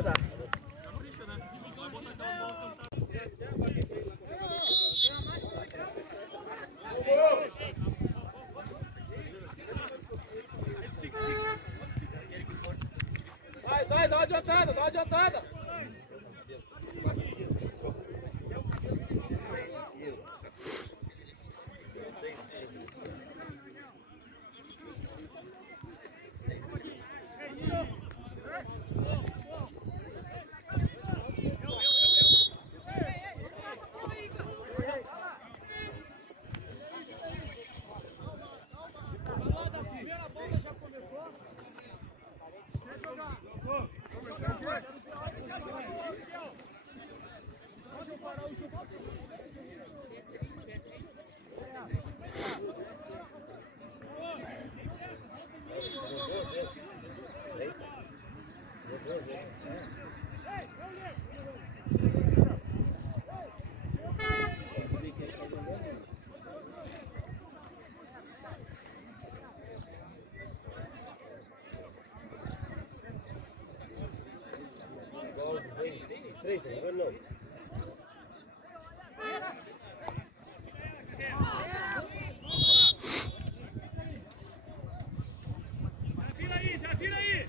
Vai dar. Sai, dá uma adiantada. Três, agora não. Já vira aí.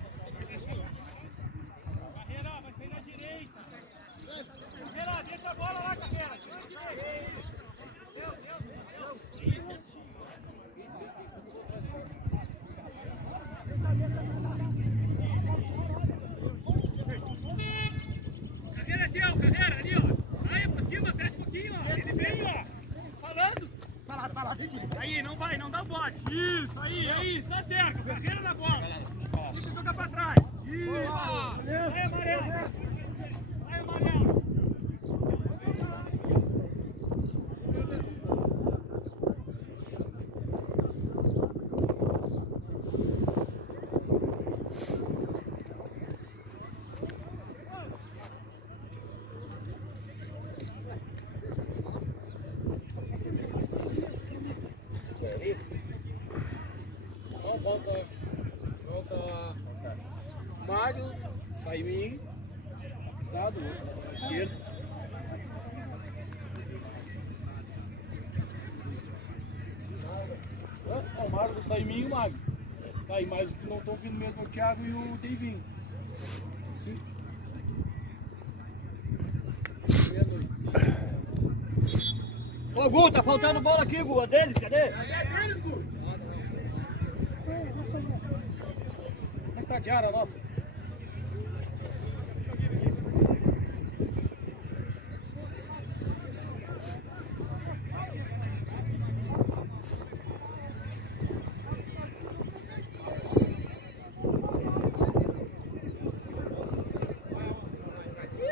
Carreira, vai sair na direita. Carreira, deixa a bola lá, Carreira. Carreira, ali, ó. Aí, por cima, cresce um pouquinho, ó. Ele vem, ó. Falando. Vai lá, aí, não dá o bote. Isso, aí, só cerca. Carreira na bola. Deixa eu jogar pra trás. Isso. Aí, amarelo. Volta Mário, Saiminho, pisado, à esquerda. O Mário do Saiminho e o Mário. Tá aí, mas o que não estão vindo mesmo é o Thiago e o Deivinho. Sim. Meia-noite. Ô Gu, tá faltando bola aqui, Gu. É deles, cadê? É deles, Gu. Como é que tá a diária nossa?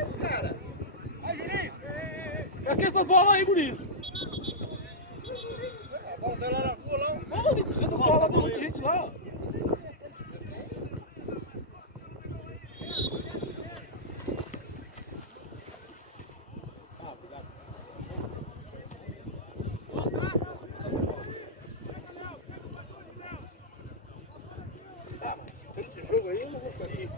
Isso, cara. Aí, Juninho. É que essas bolas aí, guris. A bola saiu lá na rua, lá. Não, tem 200 bolas lá, tem muita gente lá. Esse jogo aí eu não vou ficar aqui.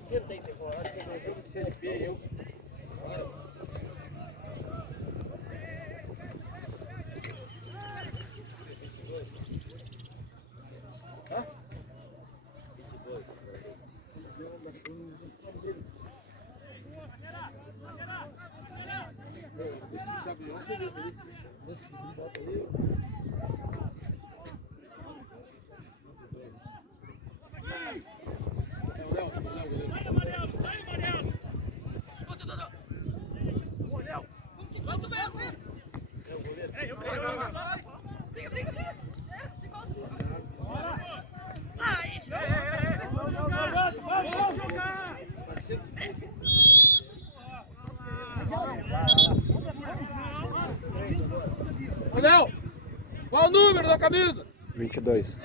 Senta aí, pessoal. Acho que é um jogo de CNP, eu. Hã? 22. Léo, qual o número da camisa? 22.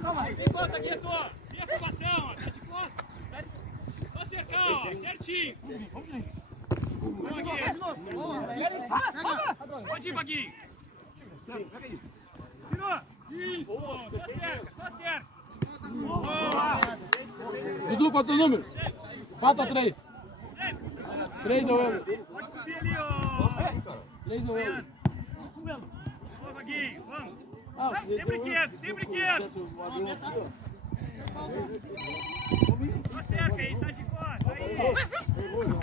Calma aí. Bota aqui, Tô. Minha formação, ó. Tá de costas. Só cercar, ó. Certinho. Pode ir, Vaguinho. Pega aí. Tirou. Isso, só cerca, só cerca. Dudu, quanto o número? 4 ou 3? 3 ou eu? Pode subir ali, ó. 3 ou eu? Ô, Maguinho, vamos. Ah, Sempre quieto, sempre quieto. Só cerca aí, tá de costas, aí.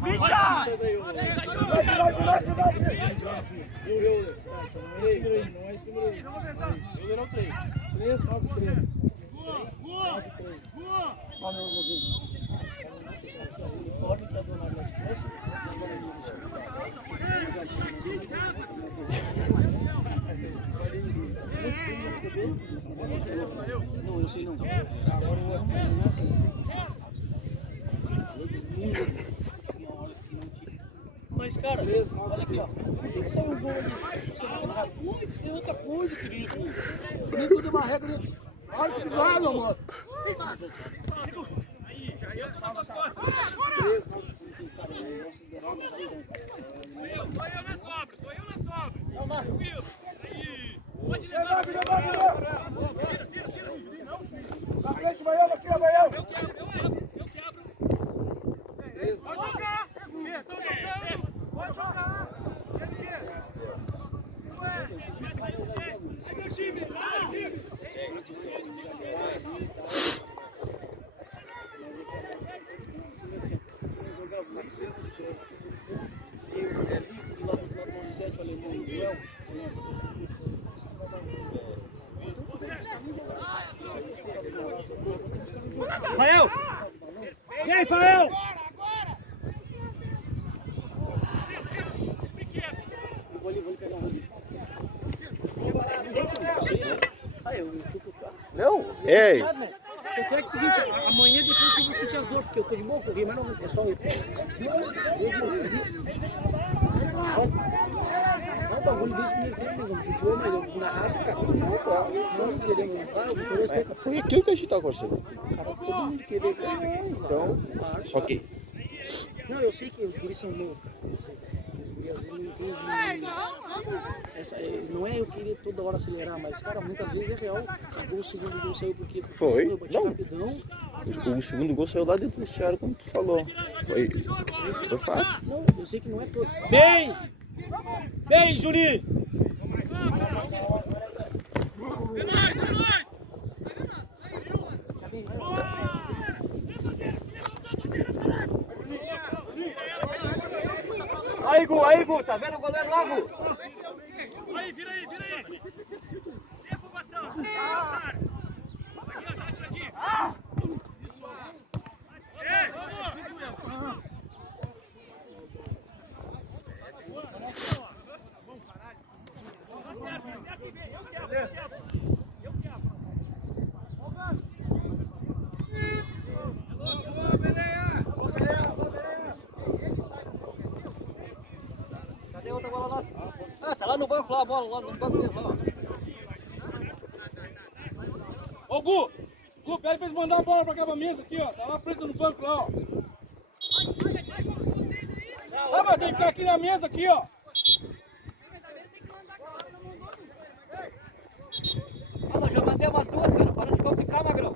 Bicha! Número 3. 3, 9, 3. Boa! Ó, meu irmãozinho. O uniforme tá donado nas costas. Não, eu sei não. Agora o outro não é assim. Mas, cara, olha aqui, ó. Tem que sair um gol ali. Isso é outra coisa, querido. Nem tudo é uma regra. Olha que vai, meu mano. Aí, já entra na nossa costa. Tô eu na sobra, tô eu na sobra. Tranquilo. Aí. Pode levar. Tira. Na frente, Baiano, aqui, Baiano. Eu quebro. Pode jogar. Pode jogar. Meu time, sai, time. Rafael! E aí, Rafael? Eu vou ali pegar um rolê. Eu fico com o carro. Não, ei. Eu quero que é o seguinte, amanhã depois que eu vou sentir as dores, porque eu tô de boa, corri, mas não é só eu. Não, o bagulho desde o primeiro tempo, negão, judiou, mas eu fui na raça, cara. Não queremos lutar, eu tô respeitando. Foi aquilo que a gente tá conversando. Cara, todo mundo queria ganhar, então. Só que. Não, eu sei que os guris são loucos, cara. Eu sei. Os guris às vezes não entendem. Não é eu querer toda hora acelerar, mas, cara, muitas vezes é real. Acabou o segundo gol, saiu porque Foi? eu bati Não. rapidão. O segundo gol saiu lá dentro do vestiário, como tu falou. Foi fácil. Não, eu sei que não é todos. Bem, Juninho. Aí, Gu, tá vendo o goleiro lá, Gu? Aí, vira aí. Tem afobação. Cara. Aqui, ó, dá tiradinha. Ei, vamos. Cadê outra bola nossa? Ah, tá lá no banco, lá a bola, lá no banco deles, lá. Ô, Gu, pede pra eles mandar a bola pra aquela mesa aqui, ó. Tá lá preso no banco lá, ó. Ah, mas tem que ficar aqui na mesa aqui, ó. Ah, nós já mandei umas duas, cara. Para de complicar, Magrão.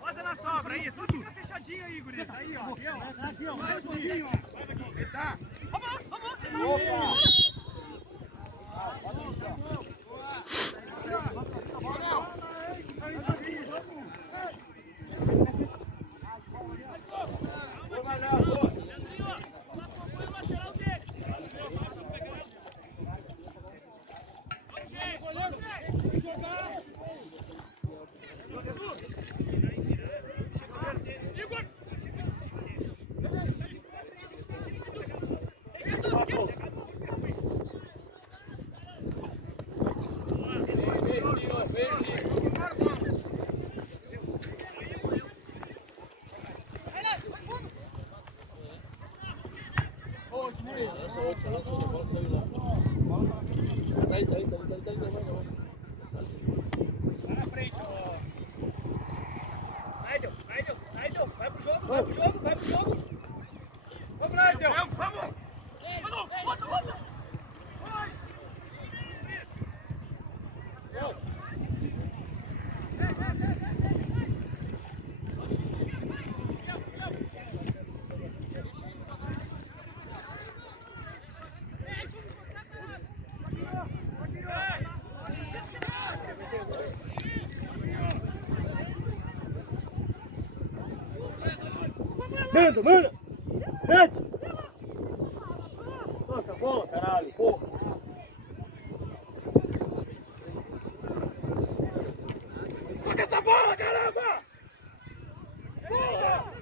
Rosa na sobra, aí, só tudo fechadinho aí, guri. Aí, ó. Aqui, ó. Vai, pouquinho, ó. Eita. Vamos. Vai pro jogo. Vamos lá, Edel. Vamos. Bota. Vai. Manda! Mete! Toca a bola, caralho, porra! Toca essa bola, caramba! Porra!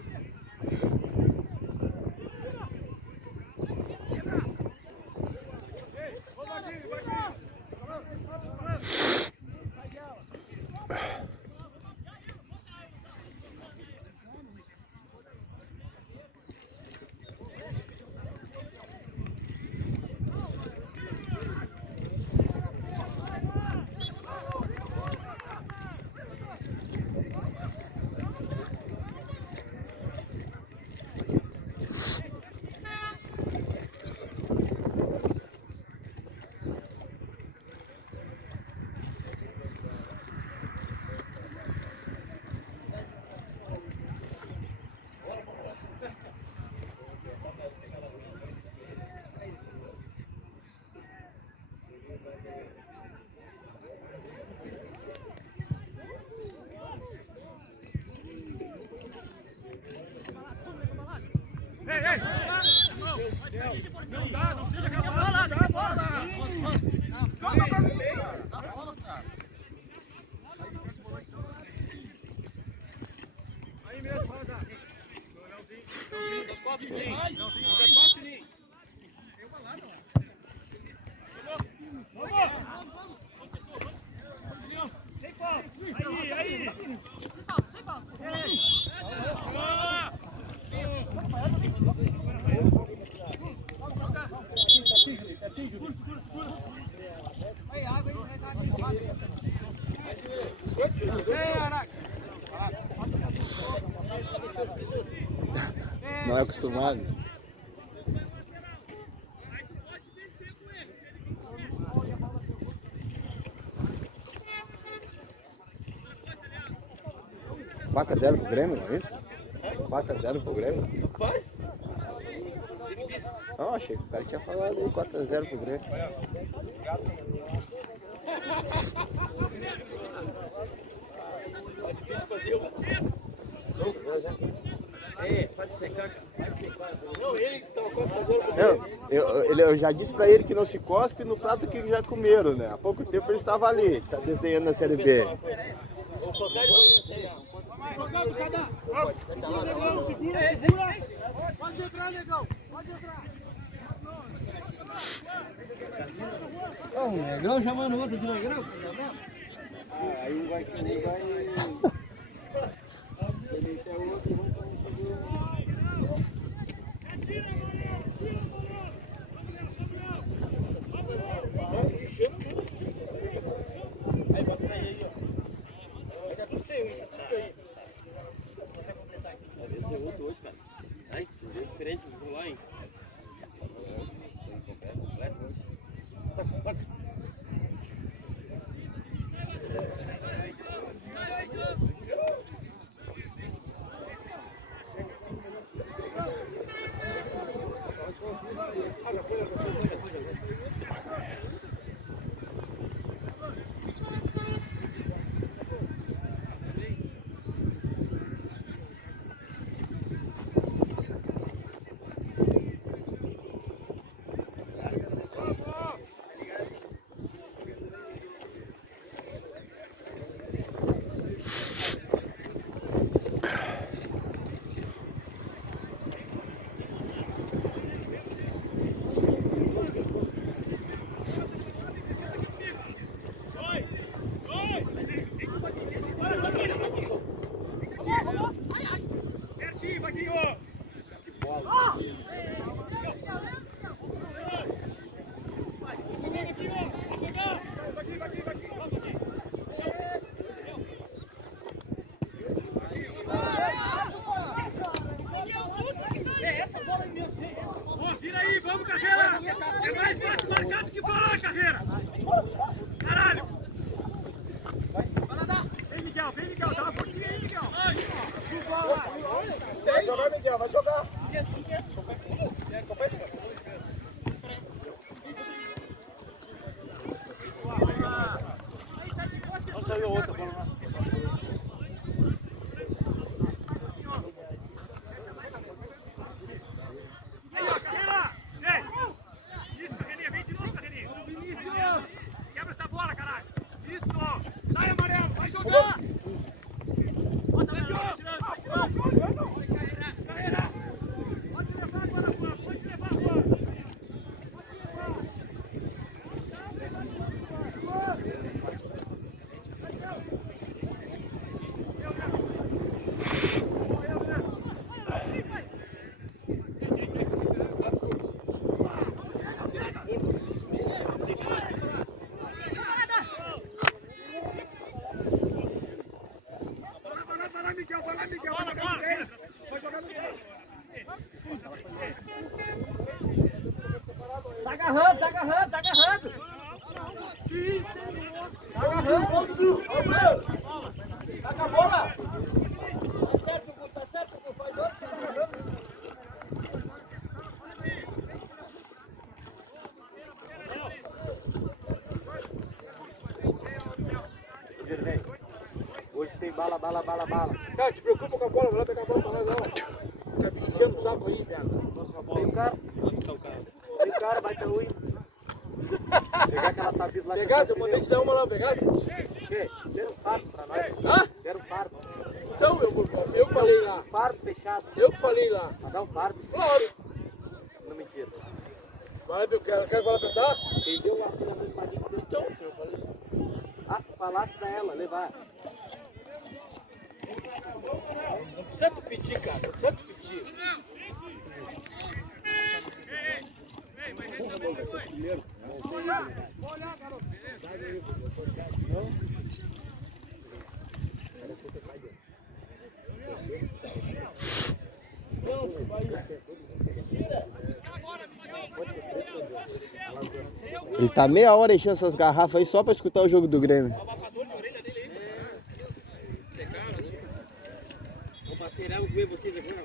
Ei! Não dá, não seja capaz, não dá, bola! Toca pra mim! Aí mesmo, Rosa! Sem falta! Aí! Não é acostumado. Quatro a 0 pro Grêmio, não é isso? 4 a 0 pro Grêmio? Faz? Não, achei que o cara tinha falado aí 4 a 0 pro Grêmio. É difícil fazer o... Pode secar. Não, eles estão Eu já disse pra ele que não se cospe no prato que já comeram, né? Há pouco tempo ele estava ali, tá desdenhando na Série B. Eu só quero Jogando, Sadá! Segura! Pode entrar, negão! Pode entrar! o Negrão chamando o outro de Negrão? Aí um vai querer, vai... Ele é o outro, vamos fazer vai, carreira! Caralho! Vem, Miguel, dá uma forcinha aí, Miguel! Vai jogar, Miguel, vai jogar. Não saiu outra bola nossa. Isso, Carreirinha, vem de novo, Carreirinha! Quebra essa bola, caralho! Isso! Sai, amarelo, vai jogar! Bota lá, vai tirando! Carreira! Pode levar agora, Juan! Pode levar, Juan! Vai lá, Miguel! Vai jogar no 10! Vai jogar no 10! Tá agarrando! Tá agarrando! Tá com a bola. Tá certo, faz outro, tá agarrando. Hoje tem bala. Cara, te preocupa com a bola, vai lá pegar a bola pra nós, não. Fica me enchendo o saco aí, merda. Tem o cara, vai ter ruim. Pegar aquela tabiz lá. Pegasse, eu mandei te dar uma lá, pegasse? Deram um fardo pra nós. Hã? Deram um fardo. Então, eu que falei lá. Fardo fechado. Eu que falei lá. Pra dar um fardo. Claro. Não mentira. Quer que vai lá apertar? Quem deu lá pela mesma marinha. Então, filho, eu falei. Ah, tu falasse pra ela levar. Não precisa te pedir, cara. Não precisa te pedir. Ele tá meia hora enchendo essas garrafas aí só pra escutar o jogo do Grêmio. Vamos parceirão comer vocês aqui, não?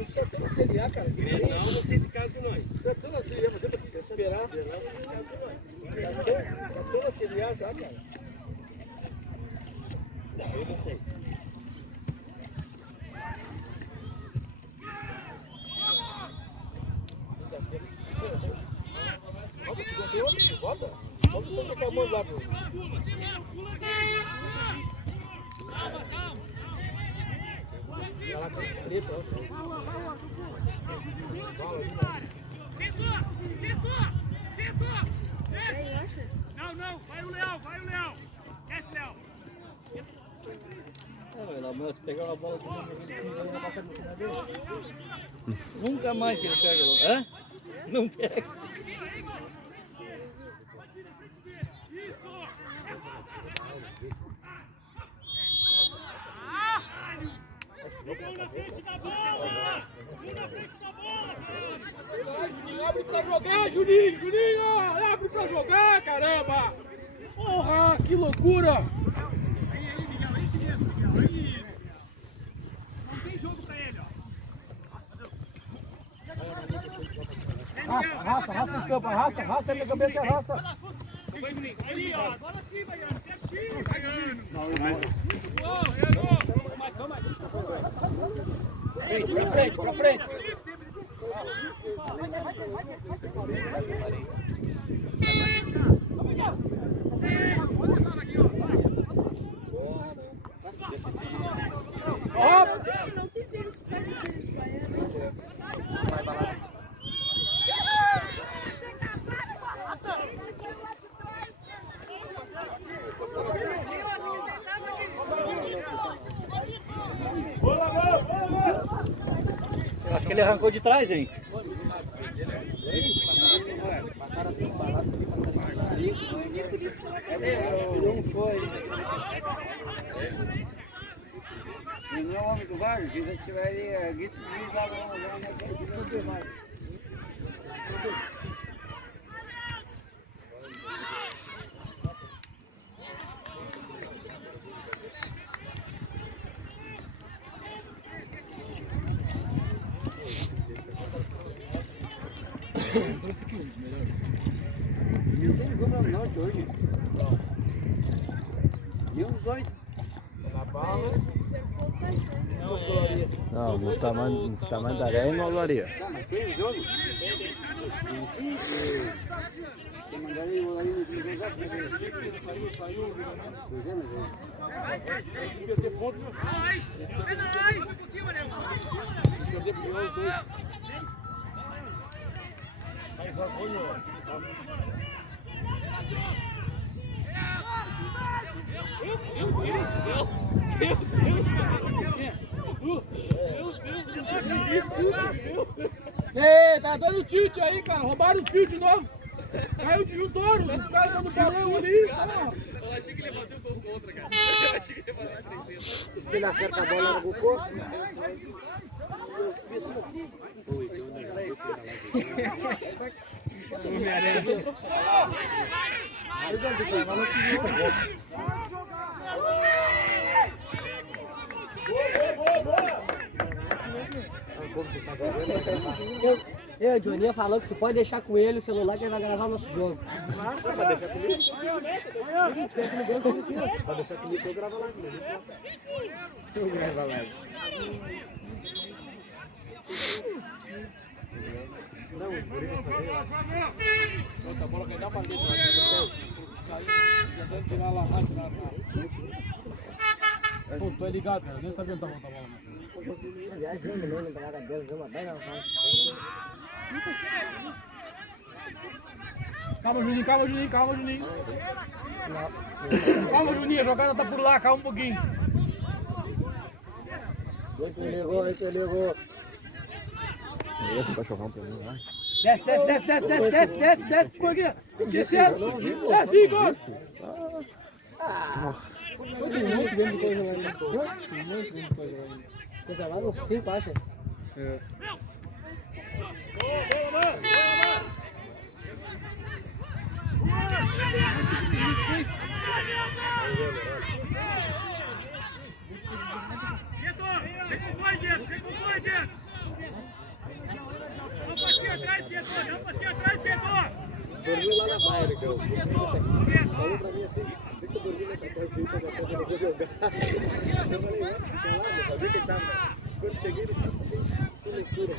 Isso é tudo CLA, cara. Não, vocês ficaram com nós. Isso é tudo CLA, você vai ter que esperar. Tá toda CLA já, cara. Eu não sei. Volta, te contei outro, volta. Vamos estar reclamando lá, pô. Vai lá com a treta, ó. Não, vai o Leão. Desce, Leão. Mas pegar uma bola com ele vai passar no final dele. Nunca mais que ele pega. Hã? Não pega. Abre pra jogar, Juninho! Abre pra jogar, caramba! Porra, que loucura! Aí, Miguel, é isso mesmo, Miguel. Aí. Não tem jogo pra ele, ó. Arrasta os campos, arrasta minha cabeça e arrasta. Ali, ó. Agora sim, Baiano. Certinho, Baiano. Pra frente. Não tem velocidade deles, Baiano. Eu acho que ele arrancou de trás, hein? Não foi. E não é o homem do VAR, que já tiver ali, Trouxe aqui um melhor. Não tem como ao norte hoje. E uns dois. Na bala. Não, no Tamandaré e no Olaria. Tá, mas tem um jogo. Tem mandado ele lá no jogar. Pois é, mas Podia ter ponto. Ai, um pouquinho, Manel. Podia ter pior os dois. Aí vai, Ei, tá dando tilt aí, cara. Roubaram os fios de novo. Caiu o disjuntor, os caras estão no balão ali. Eu achei que ele bateu com contra, cara. Eu achei que ele bateu 300. se ele acerta a bola no Goku. O Joninha falou que tu pode deixar com ele o celular que ele vai gravar o nosso jogo. Vai deixar comigo? Vai deixar comigo que eu gravo lá. Deixa eu gravar lá. Não, o Guri vai fazer. Outra bola que dá pra ver. Já tirar lá rápido. Pô, tu é ligado, cara. Nem sabia onde tá voltando a bola. Aliás, eu me lembro da Deus, uma bela voz. Calma, Juninho, calma, Juninho, calma, Juninho. Calma, Juninho, a jogada tá por lá, calma um pouquinho. Ele ligou. Esse cachorrão pra mim, vai. Desce, ficou aqui. Desce, desce, Igor. Tem um monte de coisa lá ainda. Tem um monte de coisa lá ainda. Coisa lá nos 5, acha? Vem com o boi dentro. Dá um passinho atrás, Guetor. Dormiu lá na baia, Miguel. Falou pra mim assim, deixa eu dormir nessa casa aí, depois eu vou jogar. Eu falei, fica lá, eu sabia que ele tava. Quando cheguei, ele estava sem leitura.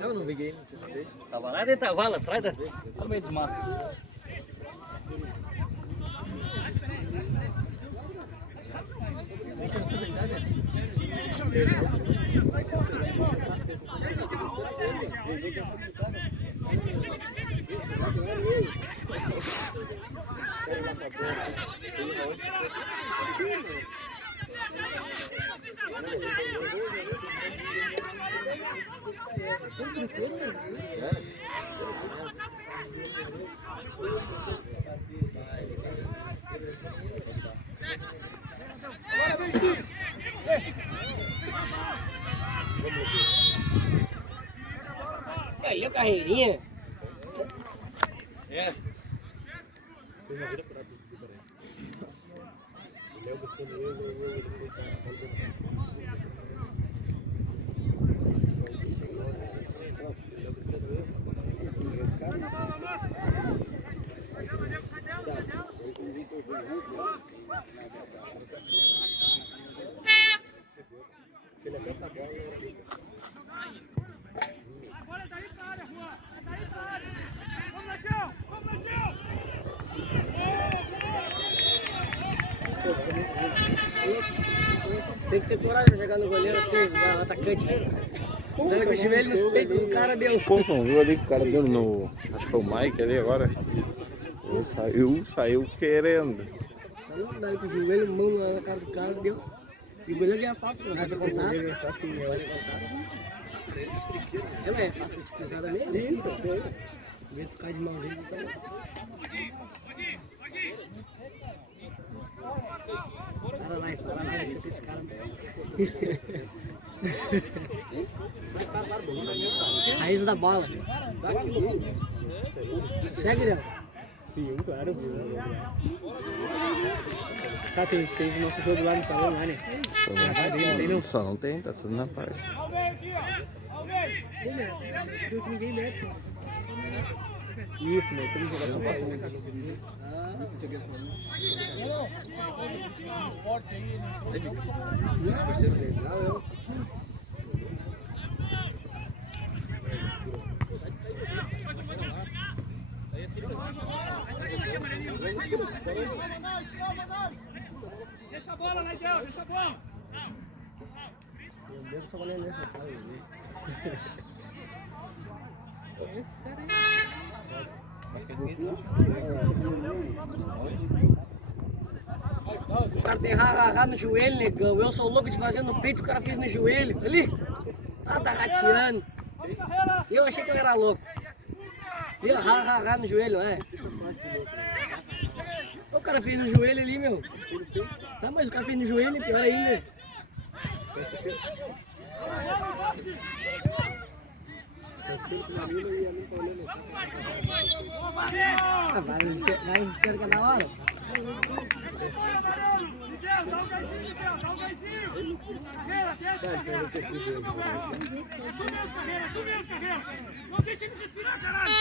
Eu não liguei, não sei se tava lá dentro da vala, atrás da. No meio dos matos. Aí a carreirinha. É. Tem que ter coragem pra chegar no goleiro assim, no atacante. Dando com o joelho no peito do cara, deu. Pô, não viu ali que o cara deu no. Acho que foi o Mike ali agora. Ele saiu querendo. Dando com o joelho, mão na cara do cara, deu. E o goleiro ganha falta, não vai fazer contato. É, mas é fácil pra te pisar também. Isso, foi. Vê tu cai de mãozinha, então. Para lá, escutei esse cara. Raiz da bola. Segue, Léo. Sim, claro. Tá, tem o nosso jogo lá no salão, lá, né? Só não tem, tá tudo na parte. Ninguém mete. Isso, mas você não jogar com Esporte aí, né? Deixa a bola, Naidel, deixa a bola. Eu devo trabalhar nessa sala. O cara tem rá no joelho, negão. Eu sou louco de fazer no peito, o cara fez no joelho. Ali. Ah, tá rateando. E eu achei que eu era louco. Viu? Rá no joelho, é. O cara fez no joelho ali, meu. Tá, mas o cara fez no joelho, é pior ainda. Ah, vai encerca na hora. Miguel, dá um gaizinho, Miguel, dá um gaizinho. Carreira, desce, carreira. Tu mesmo, carreira. Não deixa ele respirar, caralho.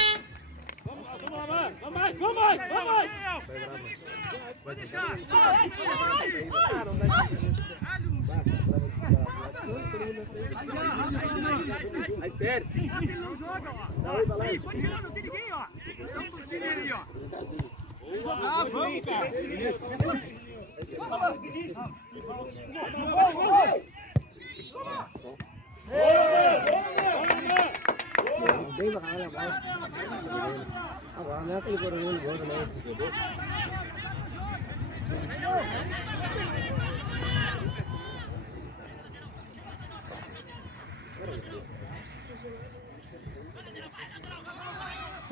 Vamos lá, mano. Vamos mais. Pode deixar. Aí perde. Ele não joga, ó. Aí, pode tirar, não tem ninguém, ó. Dá um toquinho nele, ó. Vamos jogar, vamos, cara. Bem bacana, vai. Agora não é aquele coronel de bola, não.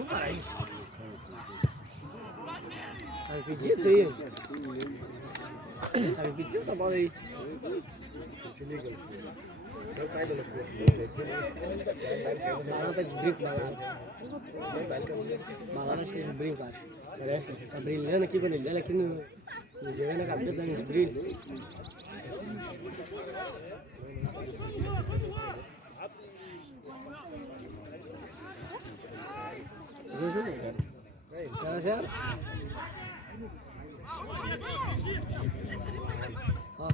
Vai. Tá pedindo isso aí? Tá pedindo essa bola aí? Balão tá de brinco, balão. Balão vai ser de brinco, acho. Parece, tá brilhando aqui, quando ele olha aqui no jogando a cabeça, dando esse brilho. Zero, zero. Ó.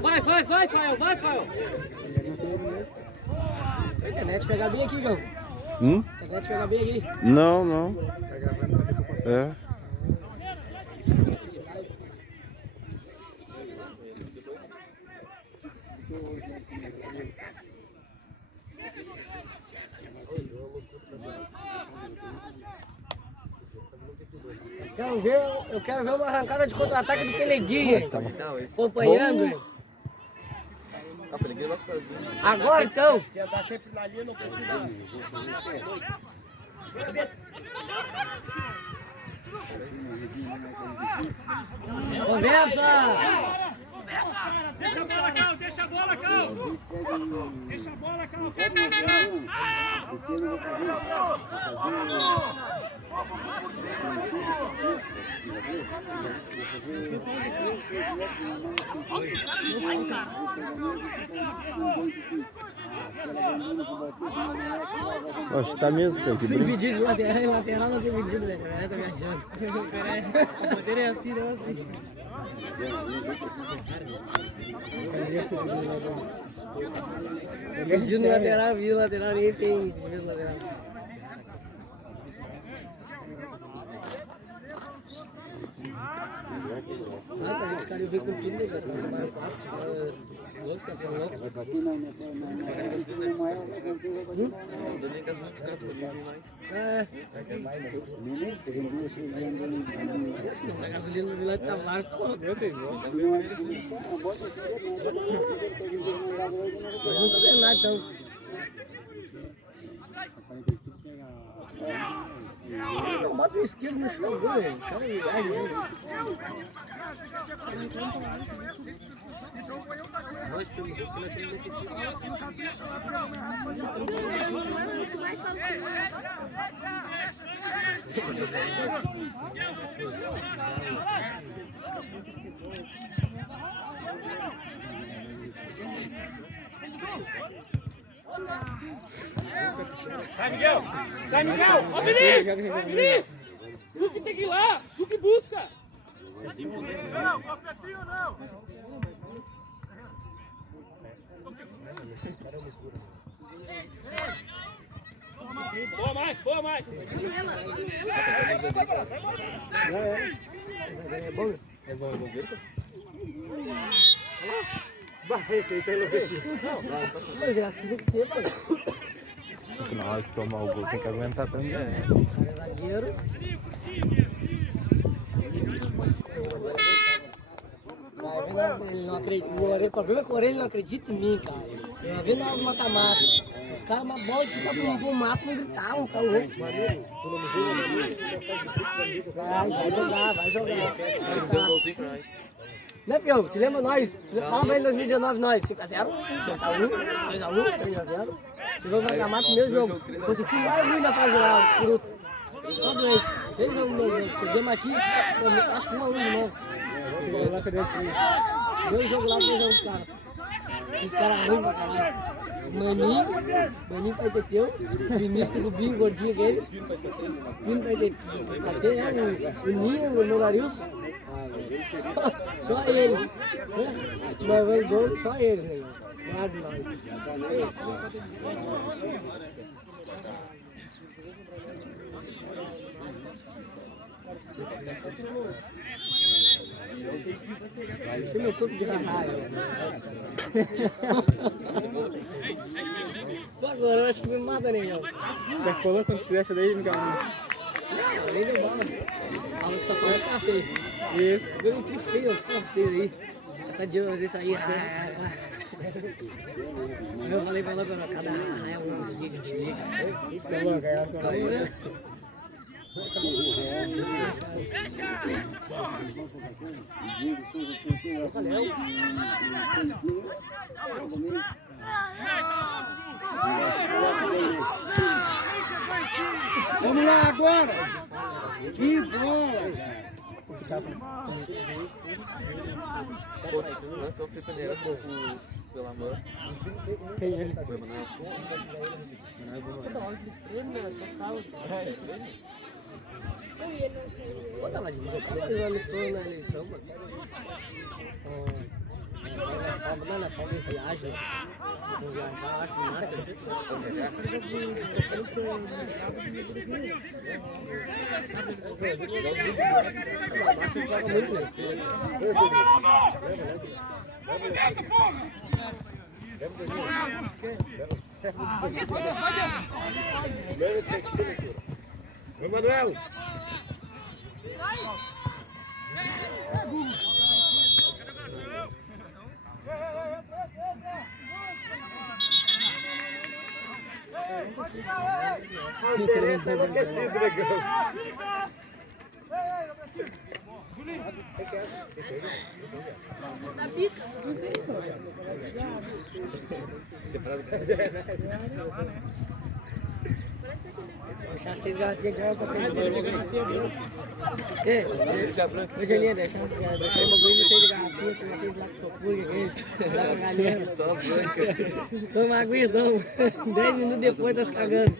Vai, Fael. A internet pega bem aqui, Gão. A internet pega bem aqui. Não. É. Eu quero ver uma arrancada de contra-ataque do Peleguinha. Acompanhando. Agora então. Se andar sempre na linha, não precisa. Conversa! Deixa a bola, Cal. Deixa a bola, Cal. Acho que tá mesmo, cara. Que brinco. Dividido de lateral e lateral não tem dividido, velho. A tá viajando. A bandeira é assim, não assim. Dividido no lateral, viu? Lateral nem tem dividido no lateral. Ah, cara, os caras vêm com tudo, né, cara? Os caras trabalham 4, os caras Se não, a gasolina no Vilante Tavares tá louco. Mas não tô vendo nada então. Não, bota o esquerdo no chão, velho. Os caras viajam, né? Sai, Miguel! Sai, Miguel! Ó, Vinícius! Vinícius! Tu que tem que ir lá! Tu que busca! Não, papetinho não! Boa mais, boa mais! É bom. Vai, esse aí tá enlouquecido. Mas é assim que ser, pô. Só que na hora que tomar o gol tem que aguentar também. O cara é zagueiro. Ele não acredita. O problema é que o Orelha não acredita em mim, cara. Eu vi na hora do mata-mata. Os caras, uma bola, ficam pro mato, não gritavam, tá louco. Vai jogar. Né, Fião? Te lembra nós? Fala pra ele em 2019, nós. 5x0, 2x1, 2x1, 3x0. Chegou no mata-mata no meu jogo. Contra o time mais ruim da fase geral, Curuta. Só doente. 3x1 no meu jogo. Chegamos aqui, acho que 1x1 de novo. Deu jogo lá, 3x1 dos caras. Esses caras ruins pra caralho. Maninho pra Iteteu, Vinícius do Rubinho, gordinho aquele. Vindo pra Iteteu, né? O Ninho, o Nonarilson. Só eles. Nós vamos gol, só eles, né? Nada de nós. Esse é meu corpo de raio. Agora eu acho que me mata, negão. Já falou quando tu fizesse daí, Miguel? Não, nem deu bola. Fala que só fala que tá feio. Isso. Eu entrei feio, feio aí. Essa dia eu vou fazer isso aí. Eu falei pra ela, cada raio é um homicídio de liga. Vamos lá agora! Que bola! Pô, tem que fazer um lance só que você peneira pelo amor. Quem é ele? Foi, Manoel. Pô, tava de boa, eu estou na eleição, mano. Na folga de viagem. Vou viajar, acho massa. Massa joga muito, né? Ô, Manuel! Da bica, não sei. Deixar 6 garrafinhas de água pra frente. Hoje ali, deixar o bagulho de 6 garrafinhas, tem aqueles lá que tocou, lá pra galera. Só as brancas. Toma aguidão, 10 minutos depois tá se cagando.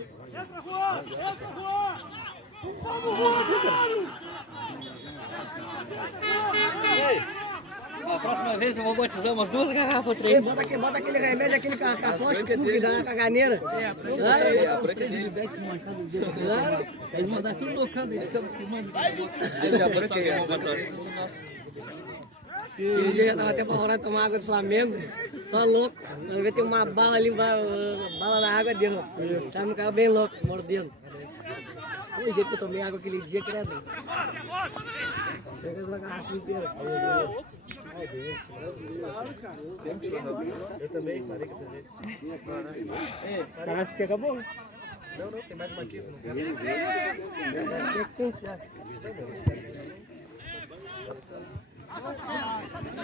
A próxima vez eu vou batizar umas 2 garrafas ou 3. Bota aquele remédio, aquele cafoche que dá na caganeira. Claro, eles mandaram tudo tocando, eles ficam filmando. Esse é a branca aí, as motoristas de nosso. Aquele dia já tava até pra rolar tomar água do Flamengo. Só louco. Quando vê tem uma bala ali, bala na água dentro. Sai um cara bem louco, se mordendo. O jeito que eu tomei água aquele dia, credo. Pega uma garrafa inteira. Eu também, parei com cerveja. Parece que acabou. Não, tem mais uma aqui.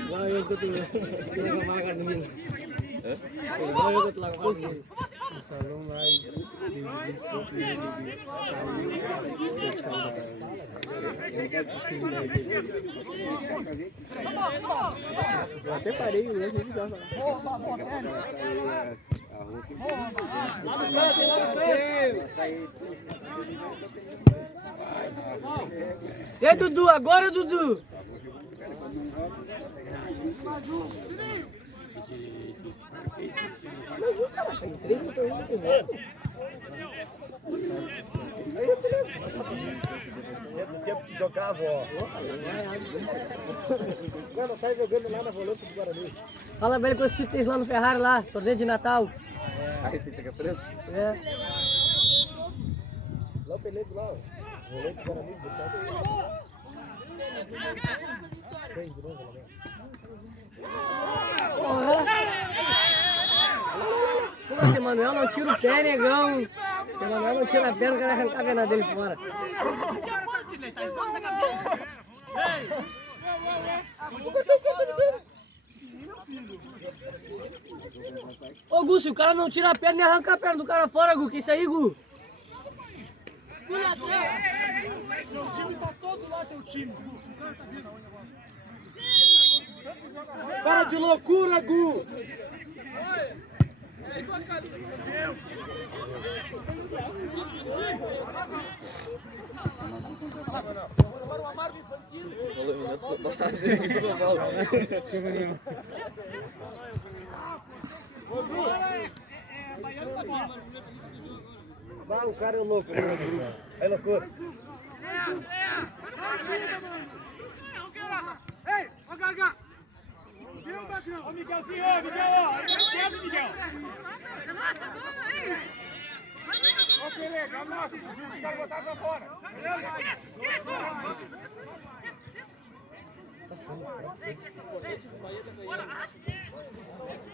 Igual eu que eu tô levando margarina. Igual eu que eu tô levando margarina. O salão lá eu até parei, eu nem ligava. E aí, Dudu, agora, Dudu! No tempo que jogava, ó. Quando tá jogando lá na volante do Guarani. Fala pra ele que eu assisti lá no Ferrari, lá, torneio de Natal. A receita que é preço? É. Lá o Pelego lá, ó. Volante do Guarani, botado. Tem de novo, lá. Pô, se Manuel não tira o pé, negão. Se Manuel não tira a perna, eu quero arrancar a perna dele fora. Ô, Gu, se o cara não tira a perna, nem arranca a perna do cara fora, Gu. Que isso aí, Gu? Teu time tá todo lá, teu time. Para de loucura, Gu! Ah, o cara é louco, né? É loucura. Ei, ô Gaga! Ô Miguelzinho, ô Miguel, ó! Recebe, Miguel! Ô Pelé, Gamassa, os caras botaram pra fora!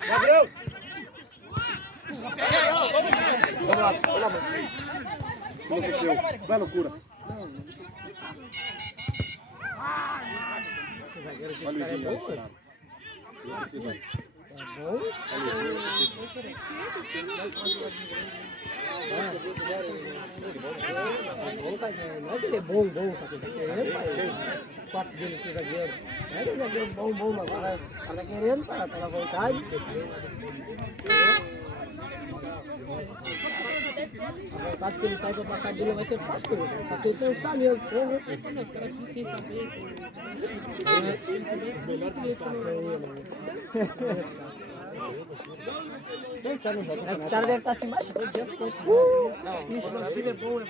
Gabriel! Vamos lá, vamos lá, mano. Vai loucura. Esse zagueiro aqui, esse cara é bom, mano. Não é ser bom, só que tá querendo, pai. O quarto dele aqui, zagueiro. Não é um zagueiro bom, mas agora tá querendo, tá na vontade. A vontade que ele tá aí pra passar dele vai ser fácil, tá sem pensar mesmo, porra. Os caras aqui sem saber, melhor que ele os caras devem estar assim embaixo, 200 pontos. Ixi, é bom,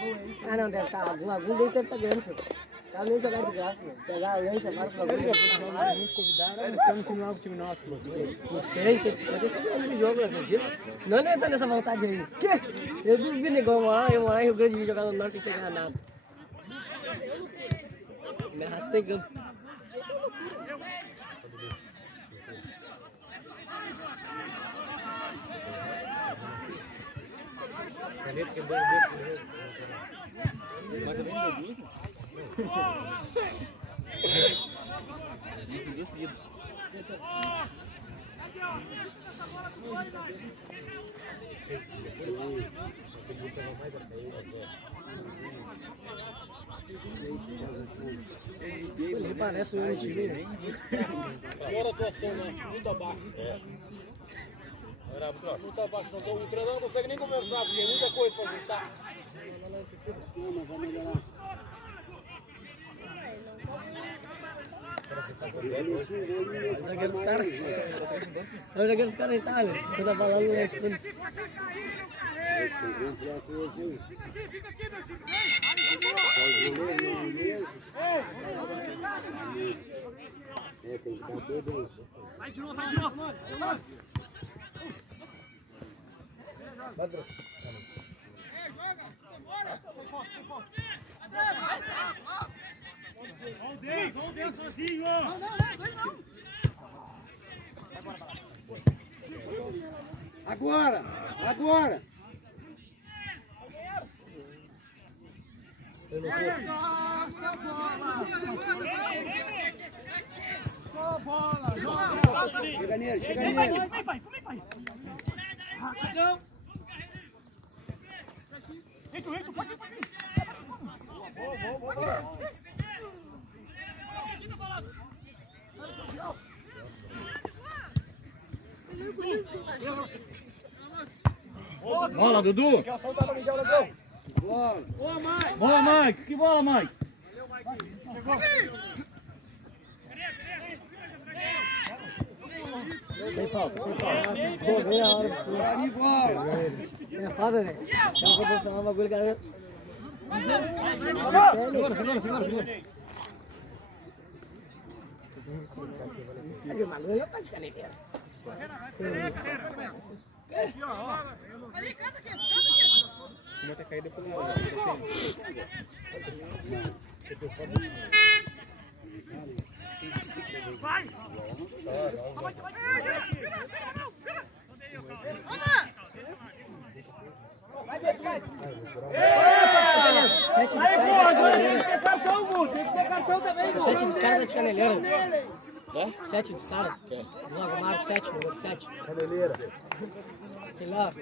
ah, não, deve estar. Algum deles deve estar grande, filho. Os caras nem jogaram de graça, meu. Pegar a lancha, mais pra algum. Muito convidado, eles estão no time novo, time nosso. Não sei, 150 eles estão ganhando de jogo, acredito. Senão ele entra nessa vontade aí. Quê? Eu duvido igual eu morar em Rio Grande e jogar no Norte sem ganhar nada. Me arrastei. Caneta que deu o dedo. Mas também não deu duas, né? Isso, duas seguidas. Ele parece um time. Pior atuação nossa, muito abaixo. Muito abaixo. O treinador não consegue nem conversar, porque tem muita coisa pra ajustar. O zagueiro dos caras. É o zagueiro dos caras da Itália. Toda bola no leite. Vai de novo, vai de novo! Vamos sozinho! Agora! Agora! Chega nele, chega nele. Bola, Dudu! Bola. Bola, Mike! Que bola, Mike! Tem falta, tem falta. Pô, veio a hora. Bora de bola. É foda, né? Então eu vou falar um bagulho, cara. Olha o maluco, eu faço caneteira. Como é que caída pela Vai! Sete dos caras tá de caneleira. Sete dos caras. Logo mais 7, número 7. Caneleira. Aquele lá.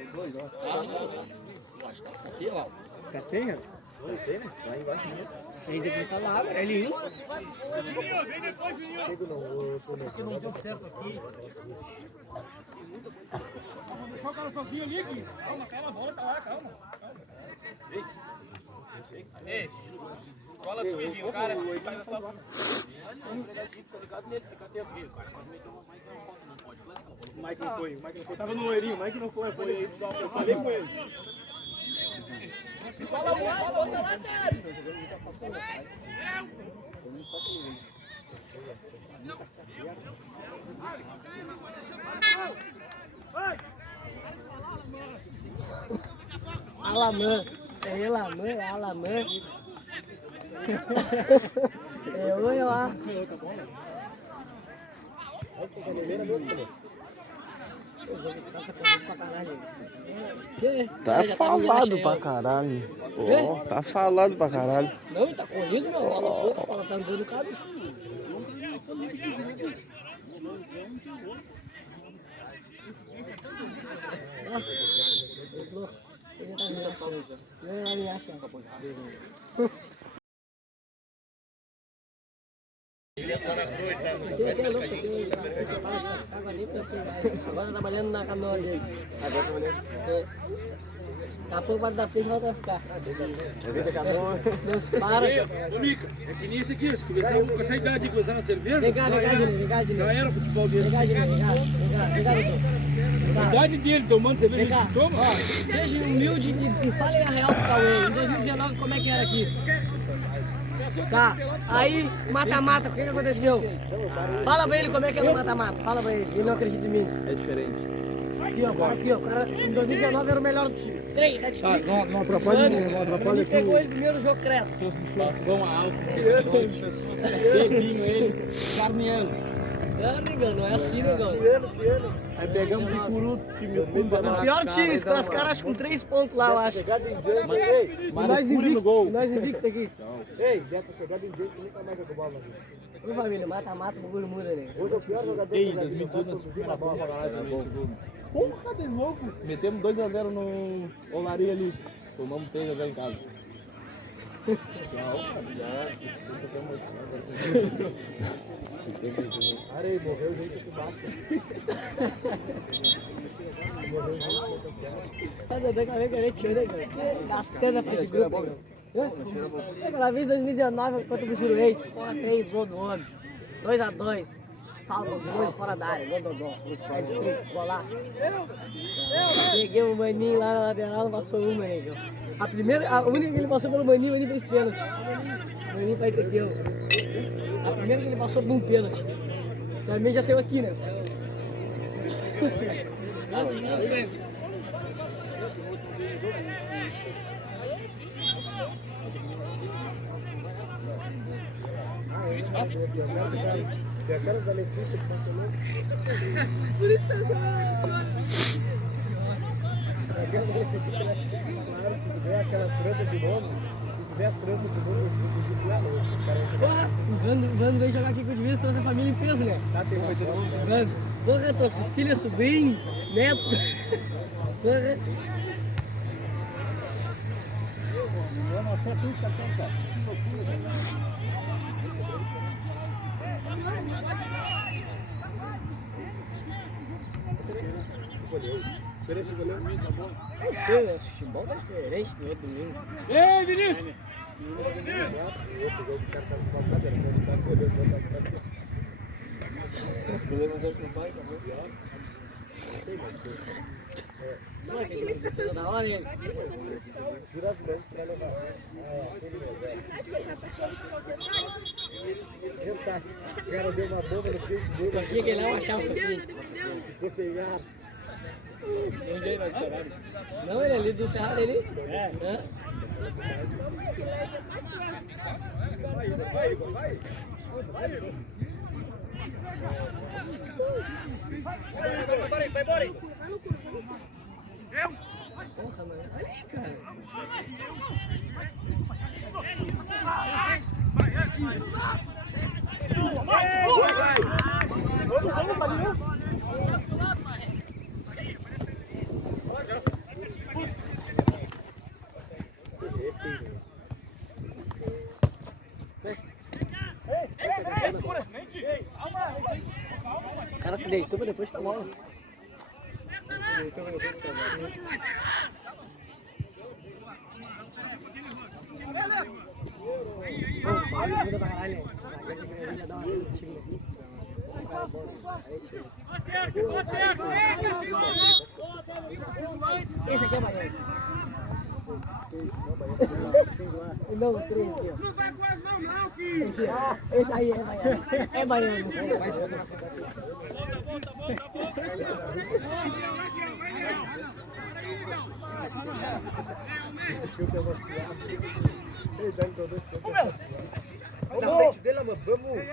Cacenha? Não sei, né? Lá embaixo mesmo. Aí tem que falar, velho. Ele indo. Vem depois, Juninho! Porque não deu certo aqui. Deixa o cara sozinho ali, Gui. Calma, calma, a bola tá lá, calma. Ei, cola com ele, o cara faz a sua... O Mike não foi, tava no loirinho, o Mike não foi, eu falei com ele. Bola outra lá, velho! Alamã. É Elamã, é Alamã. É oi lá. Tá falado pra caralho. Pô, tá falado pra caralho. Não, tá corrido, meu. Bola pouco, a bola tá andando cada. Agora trabalhando na canoa dele. Agora trabalhando. Daqui a pouco vai dar peixe e volta a ficar. Deus para. Ô, Mica, é que nem esse aqui, se começar com essa idade de começar na cerveja. Vem cá, Juninho, vem cá, Juninho. Já era futebol dele. Vem cá, Juninho, vem cá, doutor. A idade dele tomando cerveja, Vem cá, a gente toma. ó, seja humilde e fale a real pro Cauê. Em 2019, como é que era aqui? Tá, aí, mata-mata, o que aconteceu? Fala pra ele como é que é no mata-mata, fala pra ele, ele não acredita em mim. É diferente. Aqui, ó, o cara em 2019 era o melhor do time. 3, 7 Tá, não atrapalha, não atrapalha Ele pegou ele primeiro jogo credo. Vão alto, beijinho ele, carneando. Não, negão, não é assim, negão. Aí pegamos o Picuru, time O pior time, se classificaram acho com 3 pontos lá, eu acho. E nós invicto, Nós invicto aqui. Ei, dessa chegada em diante, nunca mais jogou bola. Ô família, mata-mata, o bagulho muda, né? Hoje é o pior jogador Ei, do Brasil. 2018 nós subimos na bola pra caralho. Porra, de novo. Metemos 2x0 no Olaria ali. Tomamos 3x0 em casa. Arei, morreu gente que basta. Olha, daqui a pouco a gente tira, cara. Bastante pra esse grupo, né? Aquela vez em 2019 contra o Bujuruês, porra, 3 gols do homem. 2x2. Falta 2 fora da área, gol do Dodó. É de 3, golaço. Peguei o Maninho lá na lateral, não passou uma, negão. A única que ele passou pelo Maninho, o Maninho fez pênalti. O Maninho vai ter teu. A primeira que ele passou por um pênalti. Também já saiu aqui, né? E a cara da Letícia que tá falando. Claro, se tiver aquela trança de novo, se tiver a trança de novo, Porra, o Vando veio jogar aqui com o Divisa, trouxe a família em peso, né? Vando, porra, trouxe filha, sobrinho, neto. Porra. Nossa, é por isso que cara. Que loucura, Não sei, o futebol tá diferente do outro domingo. Ei, Vinícius! Não é que a gente precisa da hora, hein? O cara deu uma bomba no peito dele. Tô aqui, aquele lá, eu achava isso aqui. Ficou sem ar. Onde aí nós estouramos? Não, ele é ali do Ferrari ali. É. Vai embora, Igor. Porra, mano. Olha aí, cara. O cara se deitou pra depois tomar bola. Esse aqui é baiano. Não, 3 aqui, ó. Não vai com as mãos não, filho! Esse, esse aí é baiano. É baiano. Na frente dele, mano. Vamos.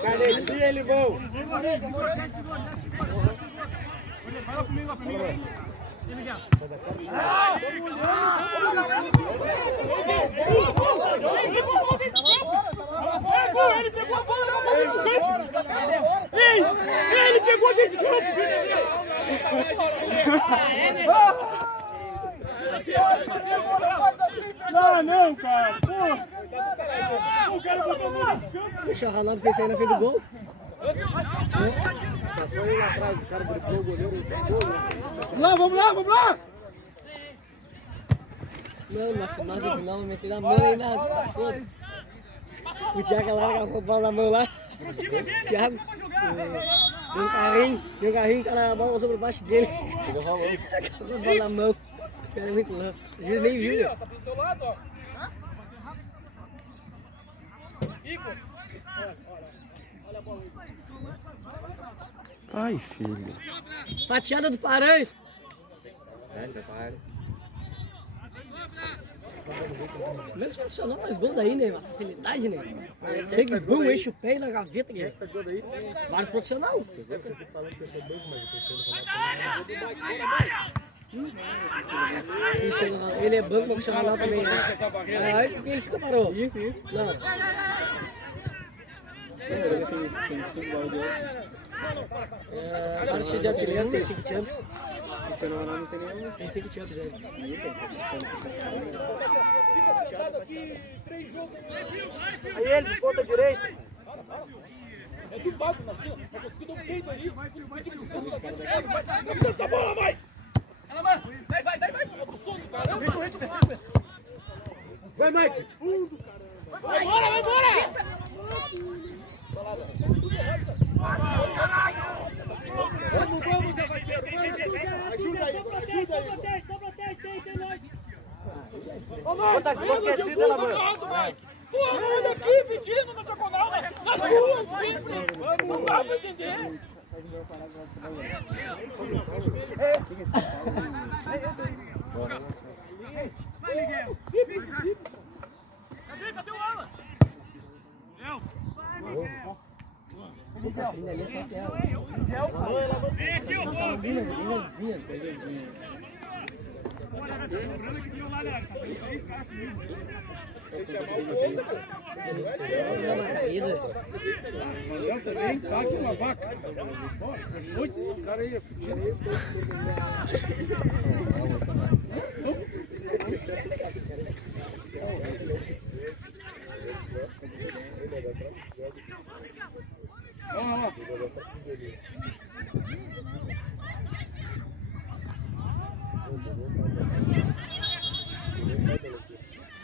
Canetinha, ele vão. Fala comigo, primeiro. Ele pegou a bola, ele pegou dentro de campo. Não, cara. O cara botou a mão de campo. Deixa o Ronaldo fez isso aí na frente do gol. Passou ele lá atrás, o cara brincou, o goleiro. Vamos lá! Não, na final, meti na mão e nada, se foda. O Thiago larga a bola na mão lá. Thiago, deu um carrinho, cara, a bola passou por baixo dele. Pegou a bola na mão. O cara é muito louco. O juiz nem viu, Tá pro teu lado, ó. Igor. Olha a bola aí. Ai, filho. Fatiada do Paranhos. Como é que o profissional faz gol daí, né? Uma facilidade, né? Pega e bum, enche o pé na gaveta. Que é. Vários profissionais. Ele é banco, mas chama lá também. Aí por que ele se comparou? Isso. Não. Agora cheio de artilheiro, tem 5 champions. Tem 5 champions aí. Aí ele de ponta direita. É do papo, Marcinho. Vai conseguir dar um peito ali. Tá bola, mãe! Ela, mano. Vai. Vai, Mike. Vai embora! Vamos, Zé Vai. Ajuda aí. Só protege, tem nós. Bota aquecida na mão. Pô, olha aqui pedindo na diagonal, na tua, simples. Não dá pra entender. Cadê o Alan? Vem aqui, ô Eu também, tá aqui uma vaca. Muito cara aí.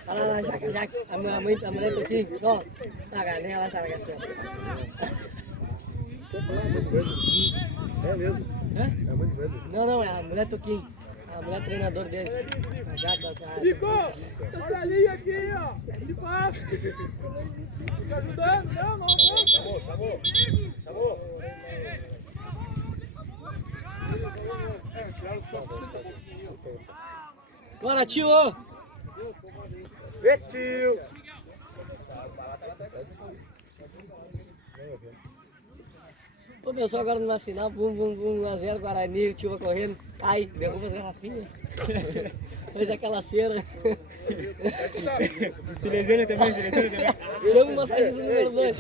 Olha lá, já a mulher tá aqui, ó, tá, cara, nem ela sabe que é assim. É mesmo? Hã? É muito velho. Não, é a mulher Toquinho, a mulher treinador deles. A Jaca, Ficou, essa galinha aqui, ó, de baixo. Fica ajudando, não avança. Chamou. Bora, tio! Vê, tio! Começou agora na final, bum, 1-0, Guarani, o tio vai correndo, cai, derruba as garrafinhas. Fez aquela cera. Se lesiona também, Chama o massagista número 2.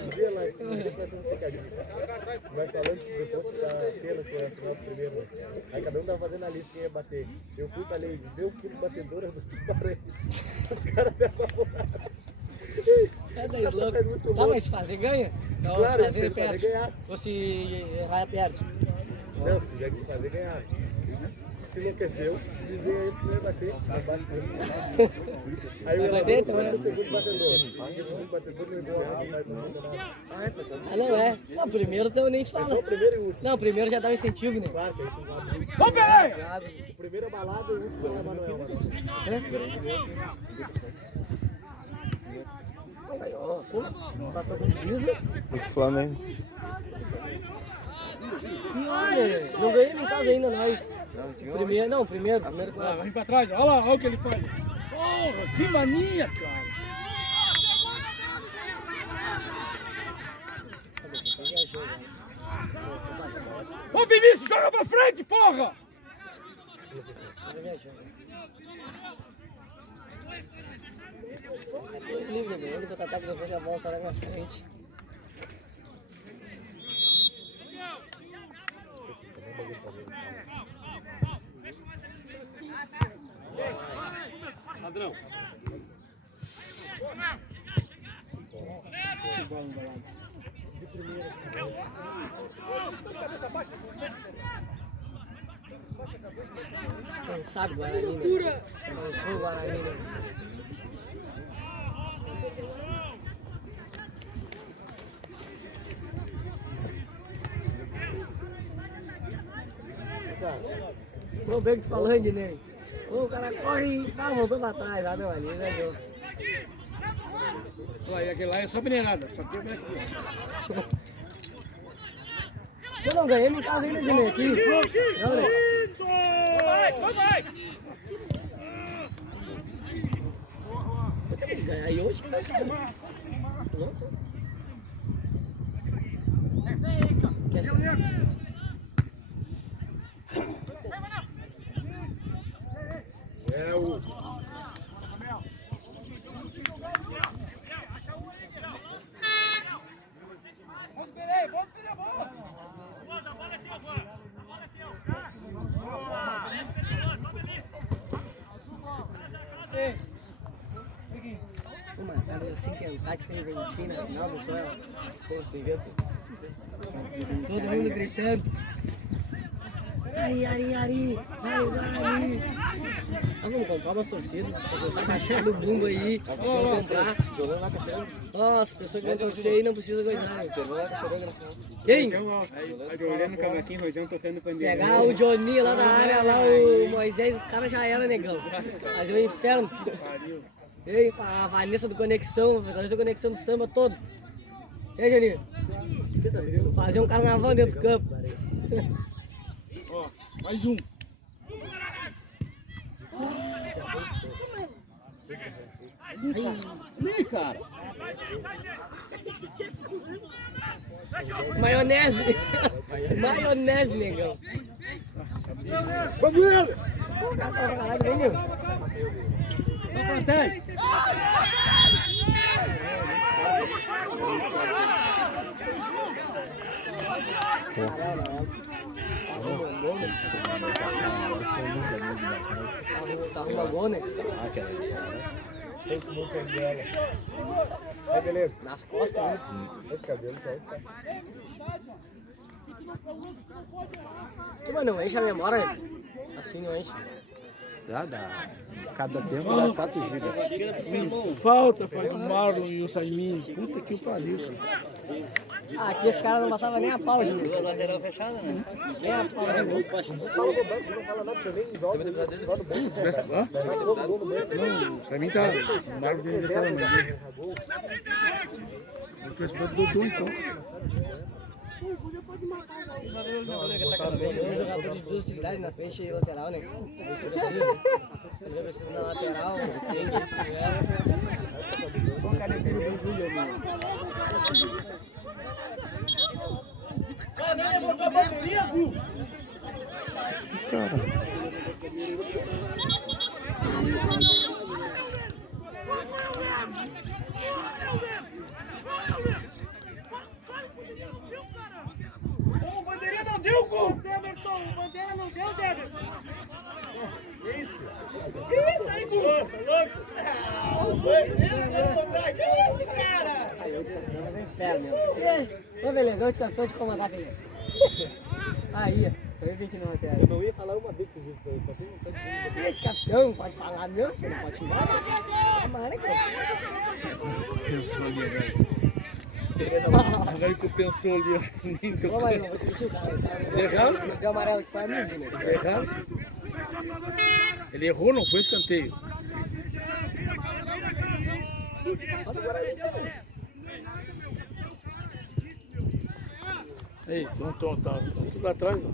Mas falando que depois da cena, que é a final do primeiro, aí cada um tava fazendo a lista quem ia bater. Eu fui pra lei, deu o quilo batedora do parede. Os caras se apavoraram. É 10 louco. Tá, mas se fazer ganha? Então Claro, se fazer se fazer perde. ganhar. Ou se errar perde. Não, se tiver que fazer ganhar. Se enlouqueceu, dizer aí que não ia bater, bateu. Aí Vai eu bater, então, então, o segundo batedor. Porque o segundo batedor não deu errado, não vai nada. Ah, não é. Não, o primeiro então nem se fala. Só o primeiro e o último. Não, o primeiro já dá um incentivo, né? Claro que aí tu vai. Vamos, Pelé! O primeiro é balada e o último é Manuel. Tá todo juízo. O Flamengo. E olha, não ganhamos em casa ainda nós. Primeiro com Ah, ela. vem pra trás, olha lá, olha o que ele faz. Porra, que mania, cara. Ô Vinícius, joga pra frente, porra! Deus livre, velho. Ele contra-ataque depois já volta lá na frente. Padrão. Cansado o Guarani, né? Cansou o Guarani, né? Ô, bem que tu falando, né? Ô, o cara corre e voltou pra trás, lá deu ali, né, João? Ué, aquele lá é só peneirada, só que é aqui. Eu não ganhei em casa ainda, Dinei, aqui. Não, né? Vai! Ganhar aí hoje? Quer ser? É o. Uma cara assim que ataque sem Argentina, final do céu. Todo mundo gritando. Ari, Guarani. vamos comprar umas torcidas. Vocês estão achando do bumbo aí, vamos comprar. Jogando lá, Caixeira. Nossa, pessoa que não torcer aí não precisa coisar. Terminou lá, Caixeira. Quem? Aí olhando o cavaquinho, Rojão tocando pandeiro. Pegar o Johnny lá da área, lá o Moisés, os caras já eram, negão. Fazer o inferno. Ei, a Vanessa do Conexão, a Conexão do samba todo. Ei, Johnny. Fazer um carnaval dentro do campo. Ó, mais um. Ih, cara. Maionese. Maionese, negão. Vamos ele! Caralho, vem, meu. Só Cortez. Tá arrumando gol, né? É beleza. Nas costas, né? O cabelo tá. Que, mano, não enche a memória. Assim não enche. Dá. Cada tempo dá 4 gigas. Falta faz o Marlon e o Saiminho. Puta que pariu, cara. Ah, aqui esse cara não passava nem a pau, gente. A lateral fechada, né? Nem a pau, né? Não fala no banco, não fala nada também. Volta no banco. Não, o Saiminho tá. O Marlon tem aniversário amanhã. Eu tô esperando o Dodô, então. Tem um jogador de duas utilidades na frente e lateral, né? Ele precisa na lateral, na frente, se tiver. O bandeirinha não deu gol! Demerson, o bandeira não deu, Demerson! Isso aí, gol! O bandeira vai comprar aqui, cara! Aí, hoje é inferno, meu. Ô, beleza, tô de comandar, beleza. Aí, só eu vi que não é piada. Eu não ia falar uma vez que eu vi isso aí, só tem vontade de E de capitão, pode falar, meu, você não pode xingar. Tomara, cara. Pensou ali agora. Agora que pensou ali, ó. Ô, mas não, vou te discutir, cara. Erraram? Deu amarelo que foi amigo, né? Erraram? Ele errou, não foi escanteio. Aí, estão tudo atrás, ó.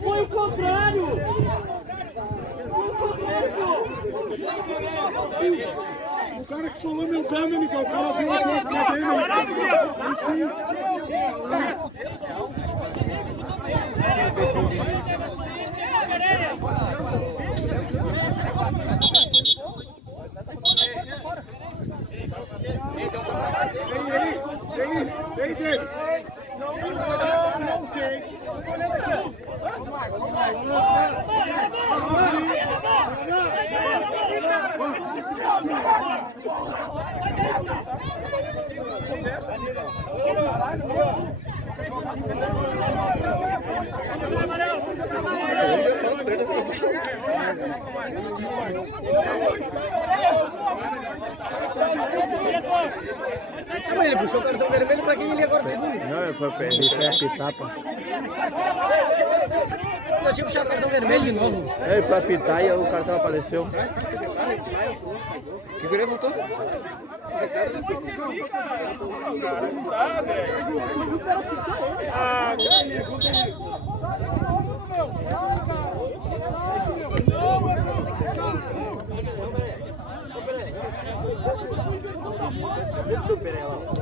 Foi o contrário! O cara que solou meu pé, meu Miguel, o cara viu Ele puxou o cartão vermelho pra quem ele agora do segundo. Não, ele foi apitar, pô. Eu tinha puxado o cartão vermelho de novo. Ele foi apitar e o cartão apareceu. Que guri voltou?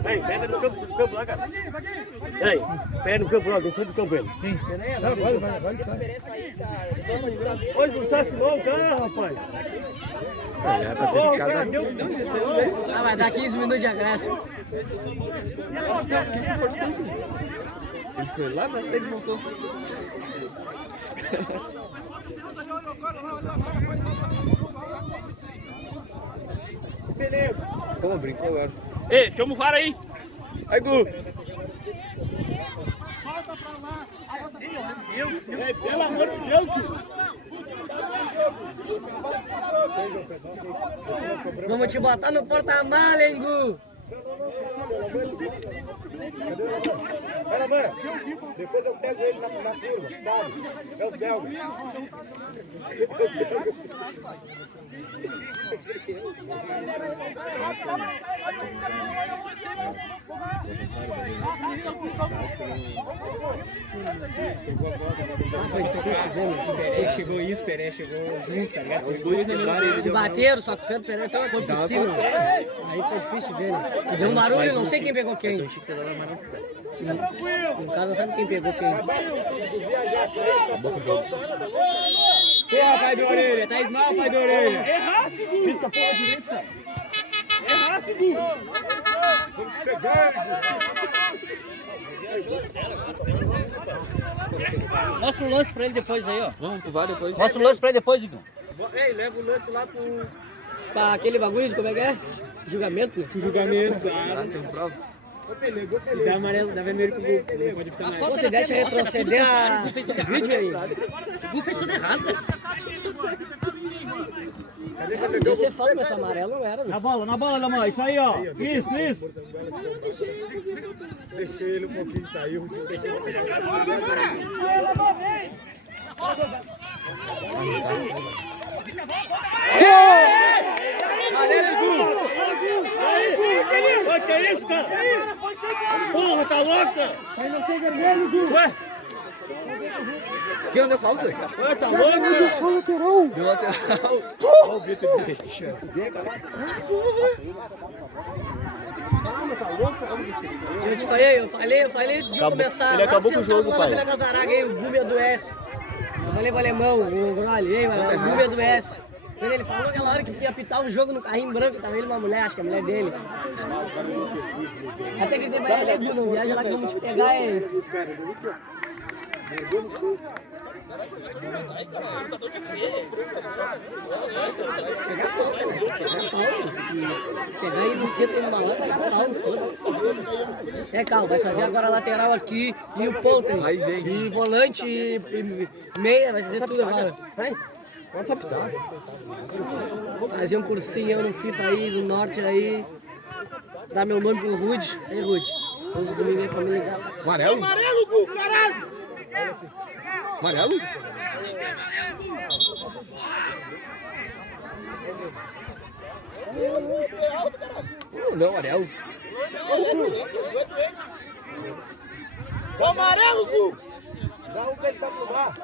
Ei, pega no campo lá, cara. Ei, pega no campo lá, do centro do campo ele. Sim. Olha, não está assinou o cara, rapaz. Ah, vai dar 15 minutos de acréscimo. Ele foi lá, mas ele voltou. Como brincou agora? Ei, chama o VAR aí. Aí, Gu. Pelo amor de Deus, Vamos te botar no porta-mala, hein, Gu? Pera, mano. Depois eu pego ele na curva, sabe? É os belgas. Foi difícil, né? Ele chegou isso, Peré chegou junto, tá ligado? Os dois Se bateram, só que o Pedro Pereira tava contra o cima. Aí foi difícil ver, né? E deu um barulho, não sei quem pegou quem. No caso, não sabe quem pegou quem. Porra, pai de orelha, tá mal, pai de orelha. Fica porra direita. Mostra o lance pra ele depois aí, ó. Vamos pro VAR depois. Mostra o lance pra ele depois, Igor. Ei, leva o lance lá pro... Pra aquele bagulho, como é que é? Julgamento, né? Julgamento, Tem prova? dá amarelo, dá vermelho pro Gu. Não pode ficar mais. Você deixa retroceder a vídeo aí. O Gu fez tudo errado, cara. Podia ser falta, mas pra amarelo não era, né? Na bola, Lamar, isso aí, ó. Isso. Deixei ele um pouquinho, saiu. Amarelo, Gu! Olha que é isso, cara? Porra, tá louca? Aí não tem vermelho, Gu. Ué? Quem deu falta? Ué, tá louco? Deu lateral. Olha o Vitor Direito. Eu falei antes de começar. Ele acabou com o jogo, pai. Lá na Zaraga aí, o Gumi adoece. Eu falei pro alemão, o Grolli, o Gumi adoece. Quando ele falou aquela hora que ia apitar um jogo no carrinho branco, tava ele e uma mulher, acho que a mulher dele. Até que pra ele, não viaja lá que vamos te pegar, hein? Pegar pau, cara. Pegar pau. Pegar ele no centro, ele na hora, pegar pau, foda-se. Calma, vai fazer agora a lateral aqui e o ponto. Aí vem. E volante e meia, vai fazer tudo agora. Pode apitar. Fazer um cursinho no FIFA aí, do norte aí. Dar meu nome pro Rude. Aí, Rude. Todos os domingos aí pra me ligar. Amarelo? Amarelo, Gu, caralho! Amarelo? Não, amarelo. O amarelo, Gu! Dá um pra ele se acomodar.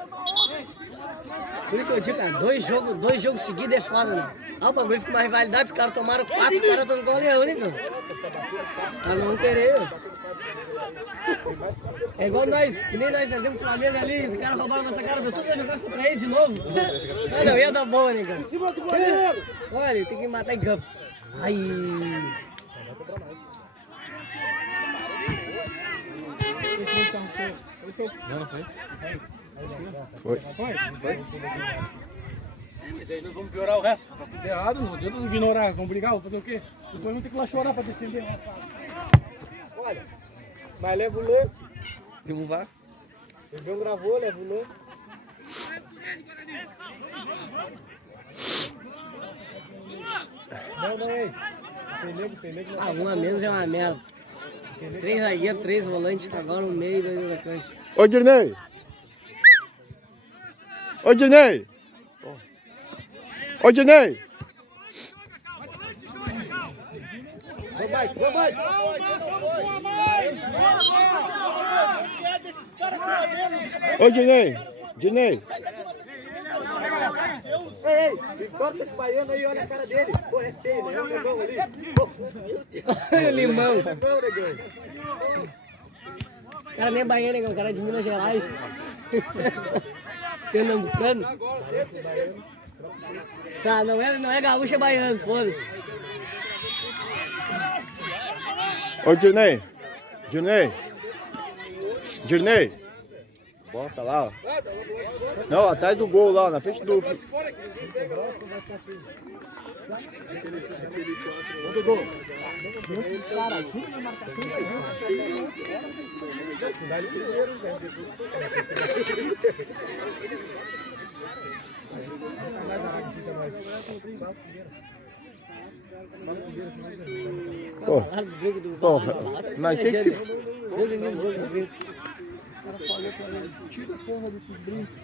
Por isso que eu digo, cara, dois jogos seguidos é foda, né? Ah, o bagulho fica uma rivalidade, os caras tomaram 4, os caras estão no goleão, né, cara? Os caras não vão querer, ó. É igual nós, que nem nós fazemos o Flamengo ali, os caras roubaram nossa cara, mas só ia jogar contra eles de novo. Não, ia dar boa, né, cara? Olha, tem que matar em campo. Ai. Não foi. Mas aí nós vamos piorar o resto. Tá tudo errado, não adianta ignorar, vamos brigar, vamos fazer o quê? Depois vamos ter que ir lá chorar pra defender. Olha, mas leva o lance. Tem um VAR. O João gravou, leva o lance. Não, ei. Tem nego. Ah, um a menos é uma merda. 3 zagueiros, 3 volantes, tá agora no meio e 2 atacantes. Ô, Dirnei! Ô, Dirnei! Ô, Dirnei! Mike, vamos, Mike. Ô, Dinei. Dinei. Ei, corta esse baiano aí, olha a cara dele. Pô, é feio, né? É um negão ali. Olha o limão. Negão, negão. O cara nem é baiano, negão. O cara é de Minas Gerais. Pernambucano. Sabe, não é gaúcho, é baiano, foda-se. Ô, Dinei. Dinei. Bota lá, ó. Não, atrás do gol lá, na frente do... Do gol. Cara, aqui na marcação Porra, mas tem que se... Tira a porra desses brincos.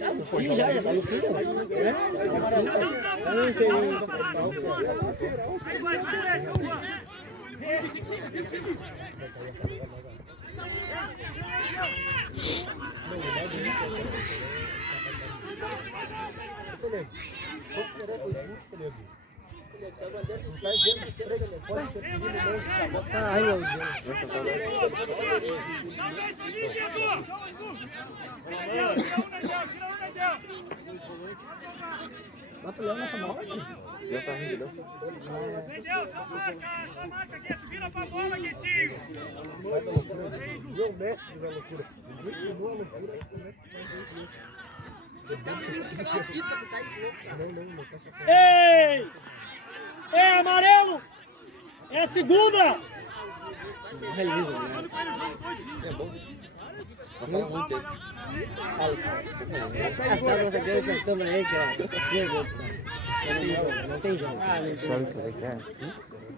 Tá no fim já tá no fim. Ai, meu Deus. Vai pro Leão nessa bola aqui. Já tá rindo, não? Vira pra bola, Guetinho. Ei! Ei, amarelo! É a segunda! É bom. Vai falar muito aí. As tábuas aqui, eu sentando aí, cara. Meu Deus do céu. Não tem jogo. Sabe o que é?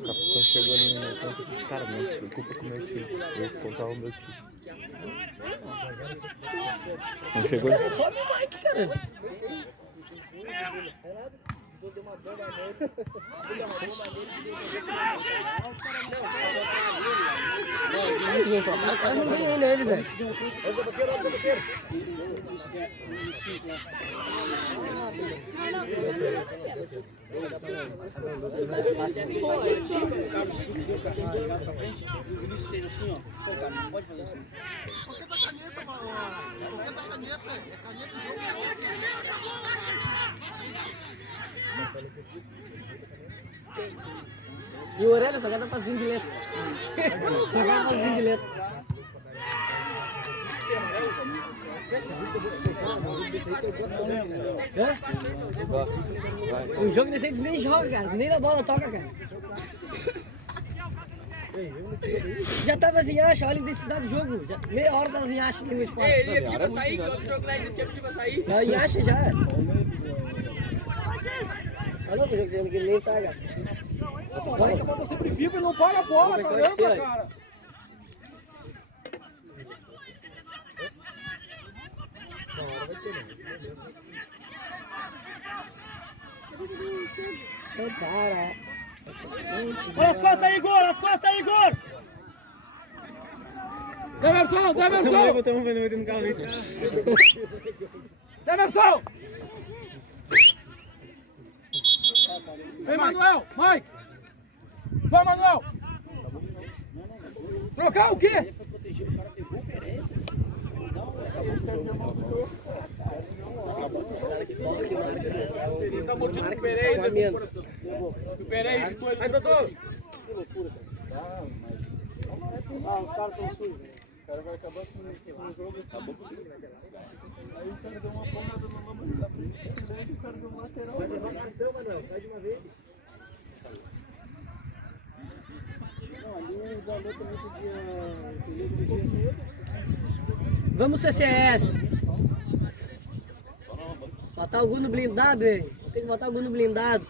O capitão chegou ali no meu canto e disse, cara, não se preocupa com o meu time. Eu vou contar o meu time. Não chegou... Cara, só meu Mike, cara. Quase não tem ele, eles, velho. O Vinícius fez assim, ó. Pô, cara, não pode fazer assim. Qualquer da caneta, mano. Qualquer da caneta. É caneta e jogo. E o Orelha só quer dar passinho de letra. Só quer dar passinho de letra. Hã? Um jogo desse aí nem joga, cara. Nem na bola toca, cara. Já tava em acha, olha a intensidade do jogo. Já, meia hora tava em acha, língua de fora. Ele ia pedir pra sair, que o outro jogo lá ele disse que ia pedir pra sair. Tá em acha já. Olha o jogo dizendo que ele nem tá, cara. Vai acabar você prefira e não para a bola, caramba, cara. Não para. Olha as costas aí, Igor! As costas aí, Igor! Demerson! Demerson! Vem, Manuel! Mike! Vai, Manuel! Trocar o quê? Tá botando o Pereira. O Pereira. Aí, doutor! Que loucura, cara. Ah, os caras são sujos. O cara vai acabar com o jogo e acabou com tudo. Aí o cara deu uma pomada no lombo da frente, o cara deu um lateral. Vai levar cartão, Manuel. Sai de uma vez. Não, ali o Dalô também podia... Vamos CCS. Botar o Gu no blindado, velho. Tem que botar o Gu no blindado.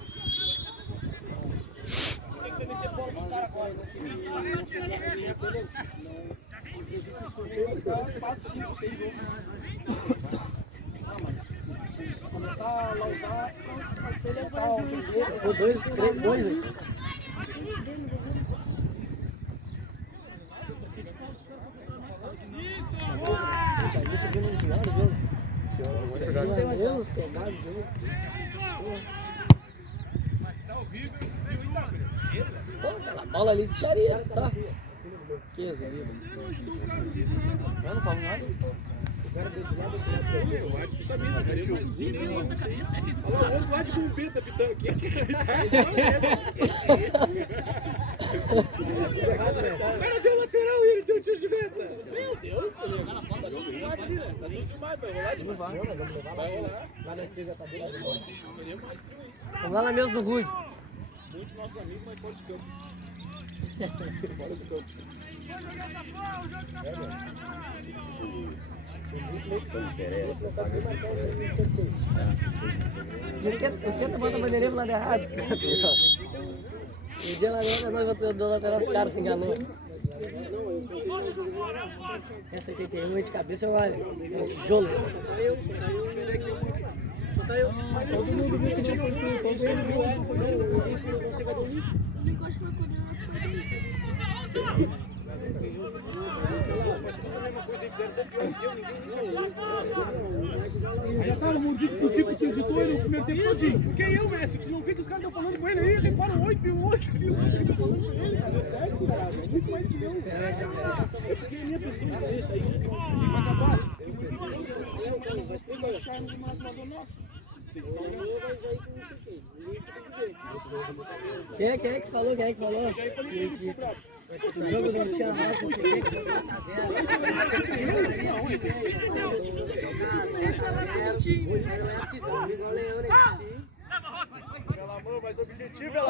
Tem que meter bola pros caras agora. Não, 4, 5, 6 jogos. Ah, mas se começar a usar, começar a ofender... Pô, 2, 3, 2 aí. isso aqui no pior jogo. Meu Deus, pegaram o jogo. Pô, aquela bola ali deixaria, só. Que isso ali, mano. Eu não falo nada. O cara deu de lado assim, eu acho que sabia, cara. Eu não sei nem na cabeça, aí fez o outro lado com o Beta pitando aqui. O cara deu lateral e ele deu tiro de meta. Meu Deus, tá tudo filmado ali, né? Tá tudo filmado, vai rolar? Não vai. Vai rolar. Lá na esquerda tá bem. Vamos lá na mesa do Rude. Muito nosso amigo, mas fora de campo. Fora de campo. E o Tenta bota a bandeirinha pro lado errado. Um dia lá nós do lateral, os caras se enganou. Essa 81 é de cabeça, olha, é um tijolo. Só tá eu. Todo mundo viu que tinha todo mundo viu, não sei cada um. Já tava mordido do tipo que irritou ele no primeiro tempo todinho. Porque eu, mestre, tu não vê que os caras estão falando com ele aí, repara o 8 e o 8 ali, o que eles estão falando com ele, cara, é certo, cara, é muito mais de Deus, é porque a minha pessoa é isso aí, vai acabar, mas tem que achar no matador nosso. Quem é que falou? Quem é que falou? O jogo não tinha mais, não sei o que,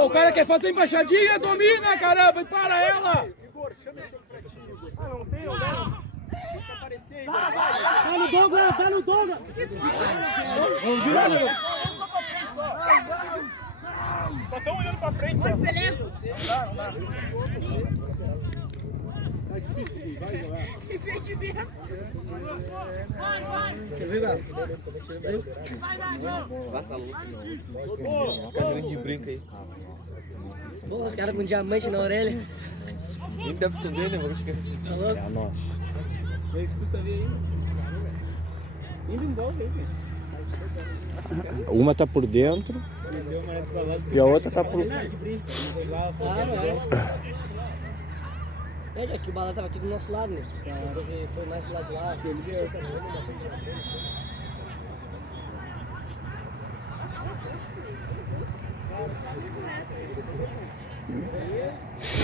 O cara quer fazer embaixadinha, domina, caramba, para ela! Ah, não tem, não. Tá no Douglas, tá no Douglas! Vamos virar, meu! Só estão olhando pra frente. Olha o pelego. Não dá. Que impedimento. Você viu, Galo? Lá tá louco, não. Os caras de brinco aí. Pô, os caras com diamante na orelha. Nem deve esconder, né? Tá louco? É a nossa. Isso custaria ainda. Ainda envolve aí, Uma tá por dentro e a outra tá por... Ah, não. É que o balão tava aqui do nosso lado, né? Depois ele foi mais pro lado de lá.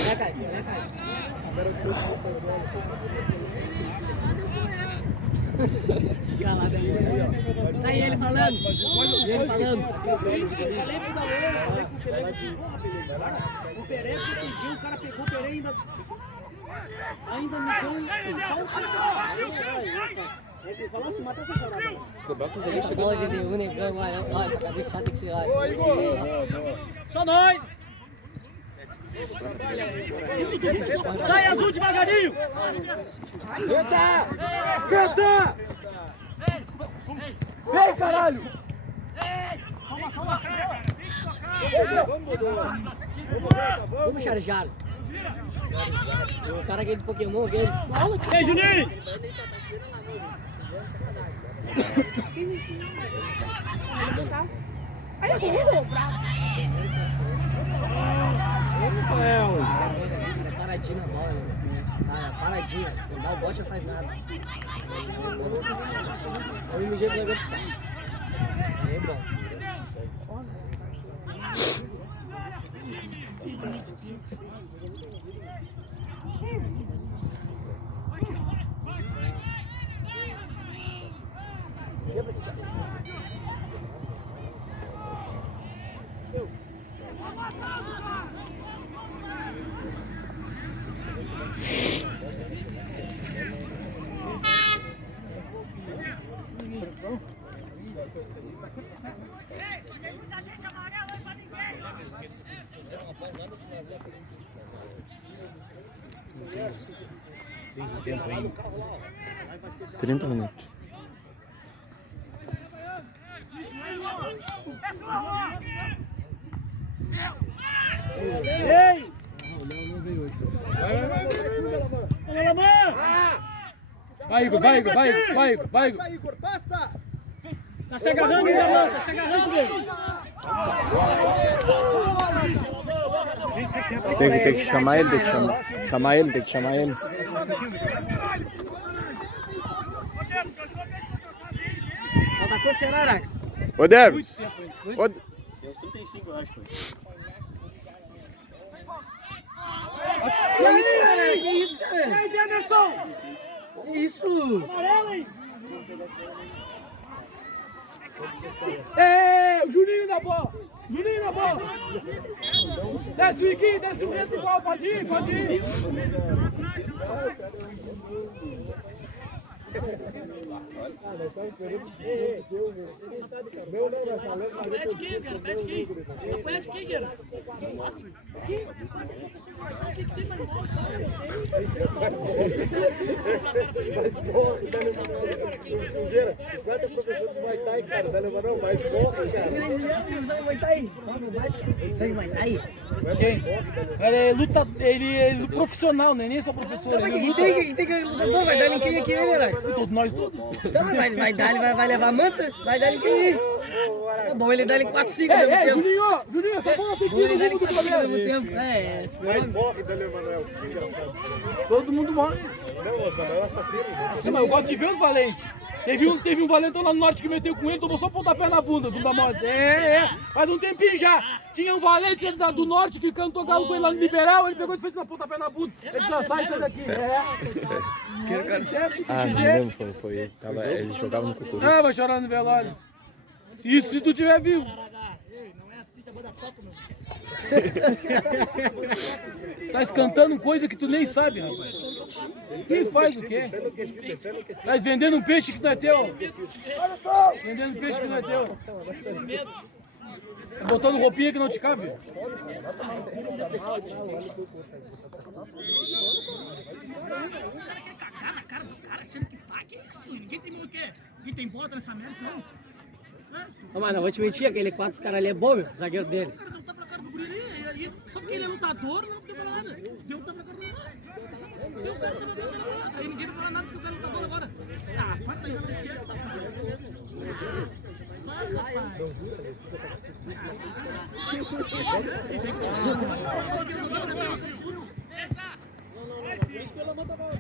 Olha a caixa, olha a caixa. Calado ali. Tá aí ele falando. E ele falando. Eu falei pro Dalô, eu falei pro Pelé. O Pelé protegiu, o cara pegou o Pelé ainda me deu ele falou assim, mata essa parada. Cobrar com os Essa bola de Deus, né? Olha, pra cabeçada tem que ser lá. Só nós. Sai azul devagarinho. Canta! Vem, caralho! Vamos charjar. O cara aquele de Pokémon, aquele. Ei, Juninho! Aí eu vou dobrar. Paradinha na bola, né? Paradinha. Não dá o bote, não faz nada. É o único jeito que vai ficar. Aí é bom. Tem tempo ainda. 30 minutos. Ei! Vai, Lamã! Vai, Igor, vai, Igor, vai, vai, Igor, vai, Igor. Igor, passa! Tá se agarrando ainda, mano. Tá se agarrando. Tem que chamar ele, tem que chamar ele, tem que chamar ele. Falta quanto será, Araca? Ô, Dervis. Ô, Deu uns 35, eu acho. Que isso, cara? Que isso, cara? E aí, Anderson? Que isso? Amarelo, hein? É, o Juninho na bola. Juninho na bola. Desce o Iguinho, desce o Neto igual, pode ir, pode ir. Pede aqui, cara. Pede aqui. Pede aqui, cara. Aqui. O que tem mais mal, cara? Enquanto o professor do Muay Thai, cara, vai levar não, mais porra, cara. Quem? Ele é luta, ele é profissional, né? Nem só professor. Ele luta. Quem tem que lutador? Vai dar em quem aqui, né, Araca? Todos nós todos. Então, vai dar, ele vai levar a manta? Vai dar em quem? Tá bom, ele dá em 4, 5 ao mesmo tempo. Juninho, essa bola tem que Vou ir ele dá em no mundo 4, do 5 ao goleiro. mesmo tempo. É, esse Mais problema. morre, Daniel Manuel. Que engraçado. Todo mundo morre. Não, o Manuel é assassino. Não, mas eu gosto de ver os valentes. Teve um valentão lá no norte que meteu com ele, tomou só pontapé na bunda, bunda morte. Faz um tempinho já. Tinha um valente do norte que cantou galo com ele lá no Liberal, ele pegou e fez uma pontapé na bunda. Ele já sai daqui. Ah, não lembro, foi ele. Ele jogava no Cucuru. Ah, vai chorar no velório. Isso se tu tiver vivo. Não é assim, acabou da Copa, não. Tá cantando coisa que tu nem sabe, rapaz. Quem faz o quê? Tá vendendo um peixe que não é teu. Vendendo peixe que não é teu. Tá botando roupinha que não te cabe. Os caras querem cagar na cara do cara, achando que paga. Que isso? Ninguém tem muito o quê? Ninguém tem bota nessa merda, não. Ô, mano, eu vou te mentir, aquele 4 dos caras ali é bom, meu. Zagueiro deles. O cara deu um tapa na cara do guri ali, só porque ele é lutador, não deu pra nada. Deu um tapa na cara do guri. Deu um tapa na cara do guri. Aí ninguém vai falar nada porque o cara é lutador agora. Ah, passa aí, vai ser certo. Vai, rapaz. Por isso que ela manda a bola.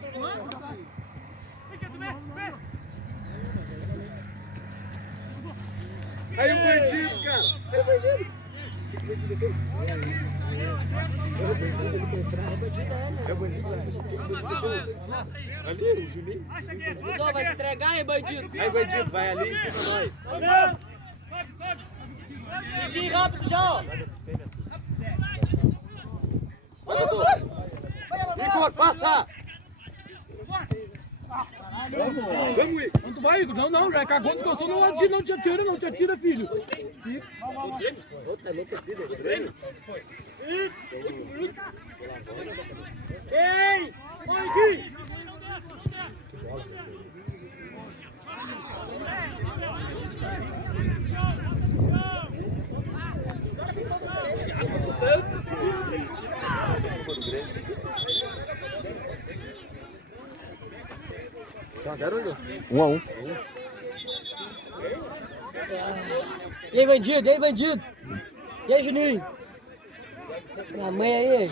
Aí o bandido, cara. Aí o bandido. É o bandido. Ali, o Juninho. Não, vai se entregar aí, bandido. Aí, bandido, vai ali e fica nós. Vem rápido já, ó. Vai, doutor. Igor, passa! Vamos, Igor. Não tu vai, Igor. Não, já cagou, descansou, não te atira, filho. Fica. Outra enlouquecida. Ei! Oi, Gui! Tá 0-1. 1-1. E aí, bandido? E aí, bandido? E aí, Juninho? Minha mãe aí.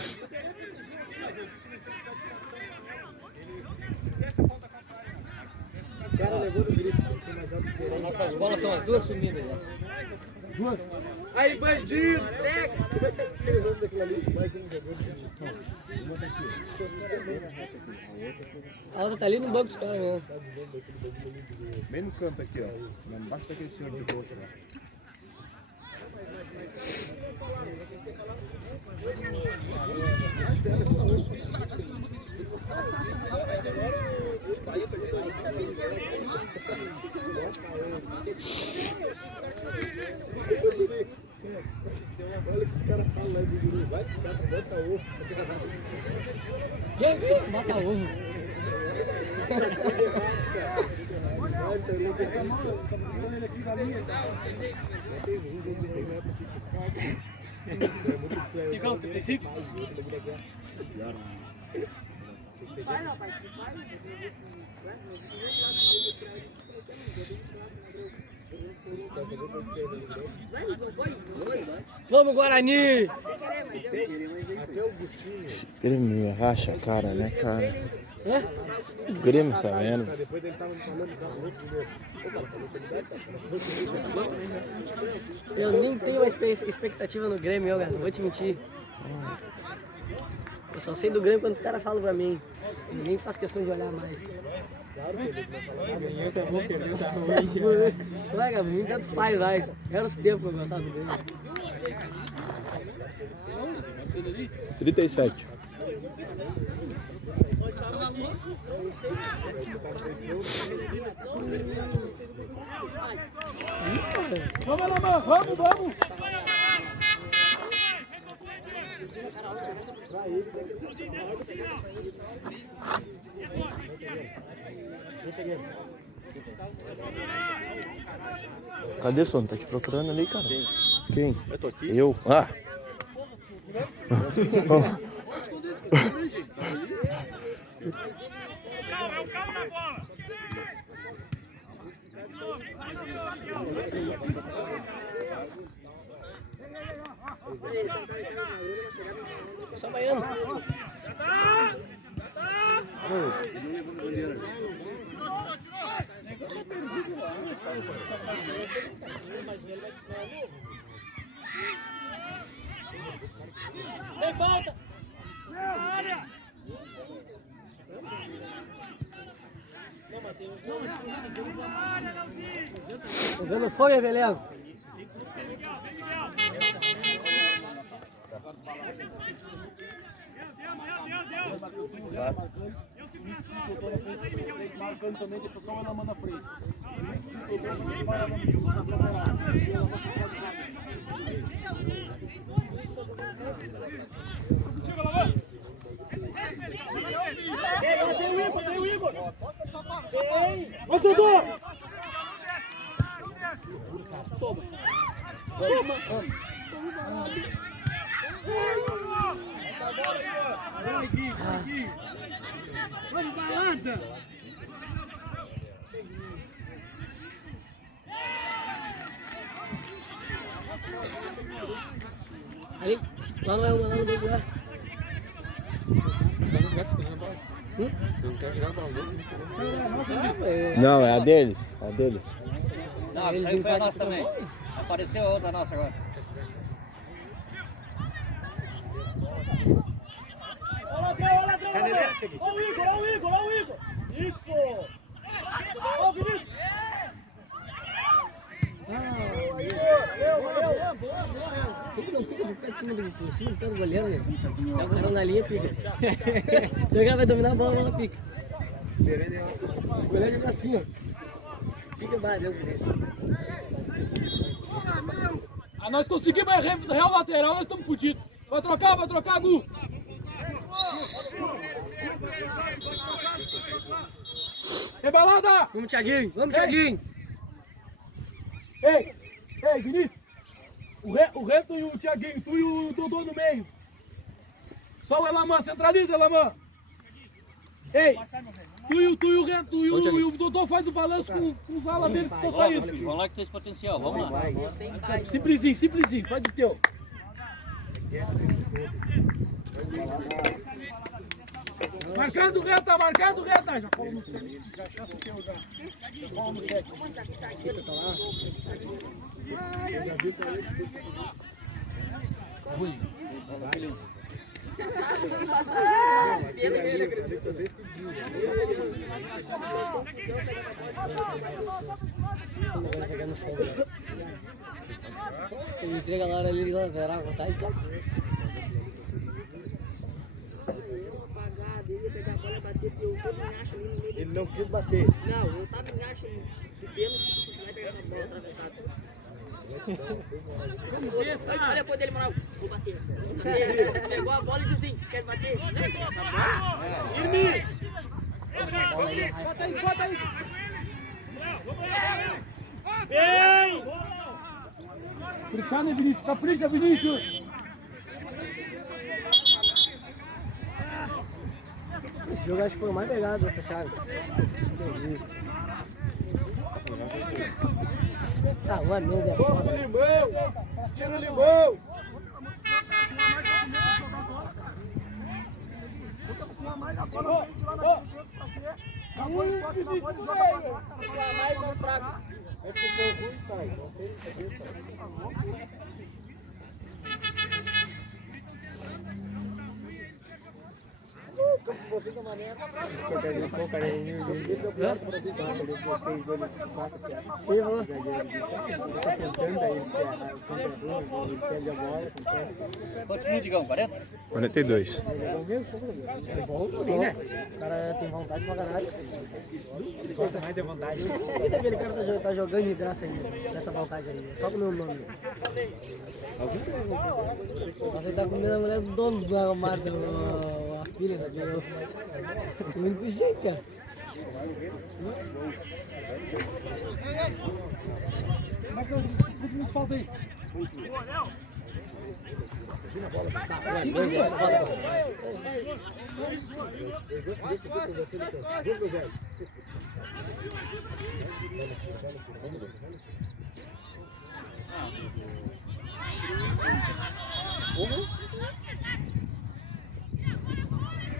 O cara levou no grito. Nossas bolas estão as duas sumidas já. Aí, bandido! Como é que é aquele nome daquele ali? Mais um jogador. A outra tá ali no banco dos caras mesmo. Bem no canto aqui, ó. Embaixo daquele senhor de bolsa lá. Olha o que os caras falam lá do Juru. Vai, esse cara bota ovo. Quem? Bota ovo. Ficou 35? Vamos, Guarani! Esse Grêmio racha a cara, né, cara? O Grêmio sabendo. Eu nem tenho uma expectativa no Grêmio, eu, cara, não vou te mentir. Eu só sei do Grêmio quando os caras falam pra mim. Eu nem faço questão de olhar mais. Ganhou, tá bom, perdeu, tá ruim. Vai, Gabriel, tanto faz, vai. Era os tempos que eu gostava do Grêmio. 37. Vamos lá, mano, vamos! Cadê o som? Tá te procurando ali, cara? Quem? Eu tô aqui. Eu? Ah! É o carro na bola. Só baiano. Sem falta! Jogando fogo, Eveleno. Marcando também, deixa só uma mão na frente. Tem o Igor! Ô, Dudu! Toma! Vai, Gui! Vamos, balada! Ali, lá não é uma, lá no outro, lá. Não quer jogar bola, Não, é a deles. É a deles. Não, isso aí foi a nossa também. Apareceu outra nossa agora. Olha o Igor! Isso! Ó o Vinícius! Tem que não pica por pé de cima do pé do goleiro, né? Se é o cara na linha, pica. Se o cara vai dominar a bola, não pica. O goleiro joga assim, ó. Pica mais, Deus do céu. Ah, nós conseguimos a real lateral, nós estamos fodidos. Vai trocar, Gu. Rebelada! Vamos, Thiaguinho! Ei, Vinícius! O Reto e o Thiaguinho, tu e o Dodô no meio. Só o Elamã, centraliza, Elamã. Ei, tu e o Reto e o Dodô faz o balanço com os alas deles que estão saindo. Vamos lá que tem esse potencial, vamos lá. Simplesinho, faz o teu. Marcando reta, já cola no 7, já subiu já. Cola no 7. Ele entrega lá ali, lateral, tá isso lá. Ele não quis bater. Não, eu tava em acho do pênalti, tu vai pegar essa bola atravessada. Olha a pô dele, moral. Vou bater. Pegou a bola e disse assim, quer bater? Não, tem essa bola. Firme! Bota aí. Bem! Capricha, Vinícius. Esse jogo acho que foi o mais pegado dessa chave. Tá, o Mendes é foda. Tira o limão! Tira o limão! Mais agora na frente lá na frente pra fazer. Acabou o estoque, não pode jogar pra cá. Mais um fraco. É porque deu ruim, pai. Não tem cabeça. Você da maneira. Quantos minutos, Digão? 40? 42. O cara tem vontade pra caralho. Mais é vontade. Por que aquele cara tá jogando de graça ainda? Nessa vontade aí. Só com o meu nome. Você tá com medo da mulher do dono do armário, a filha da minha. O único jeito, cara. Quantos minutos falta aí?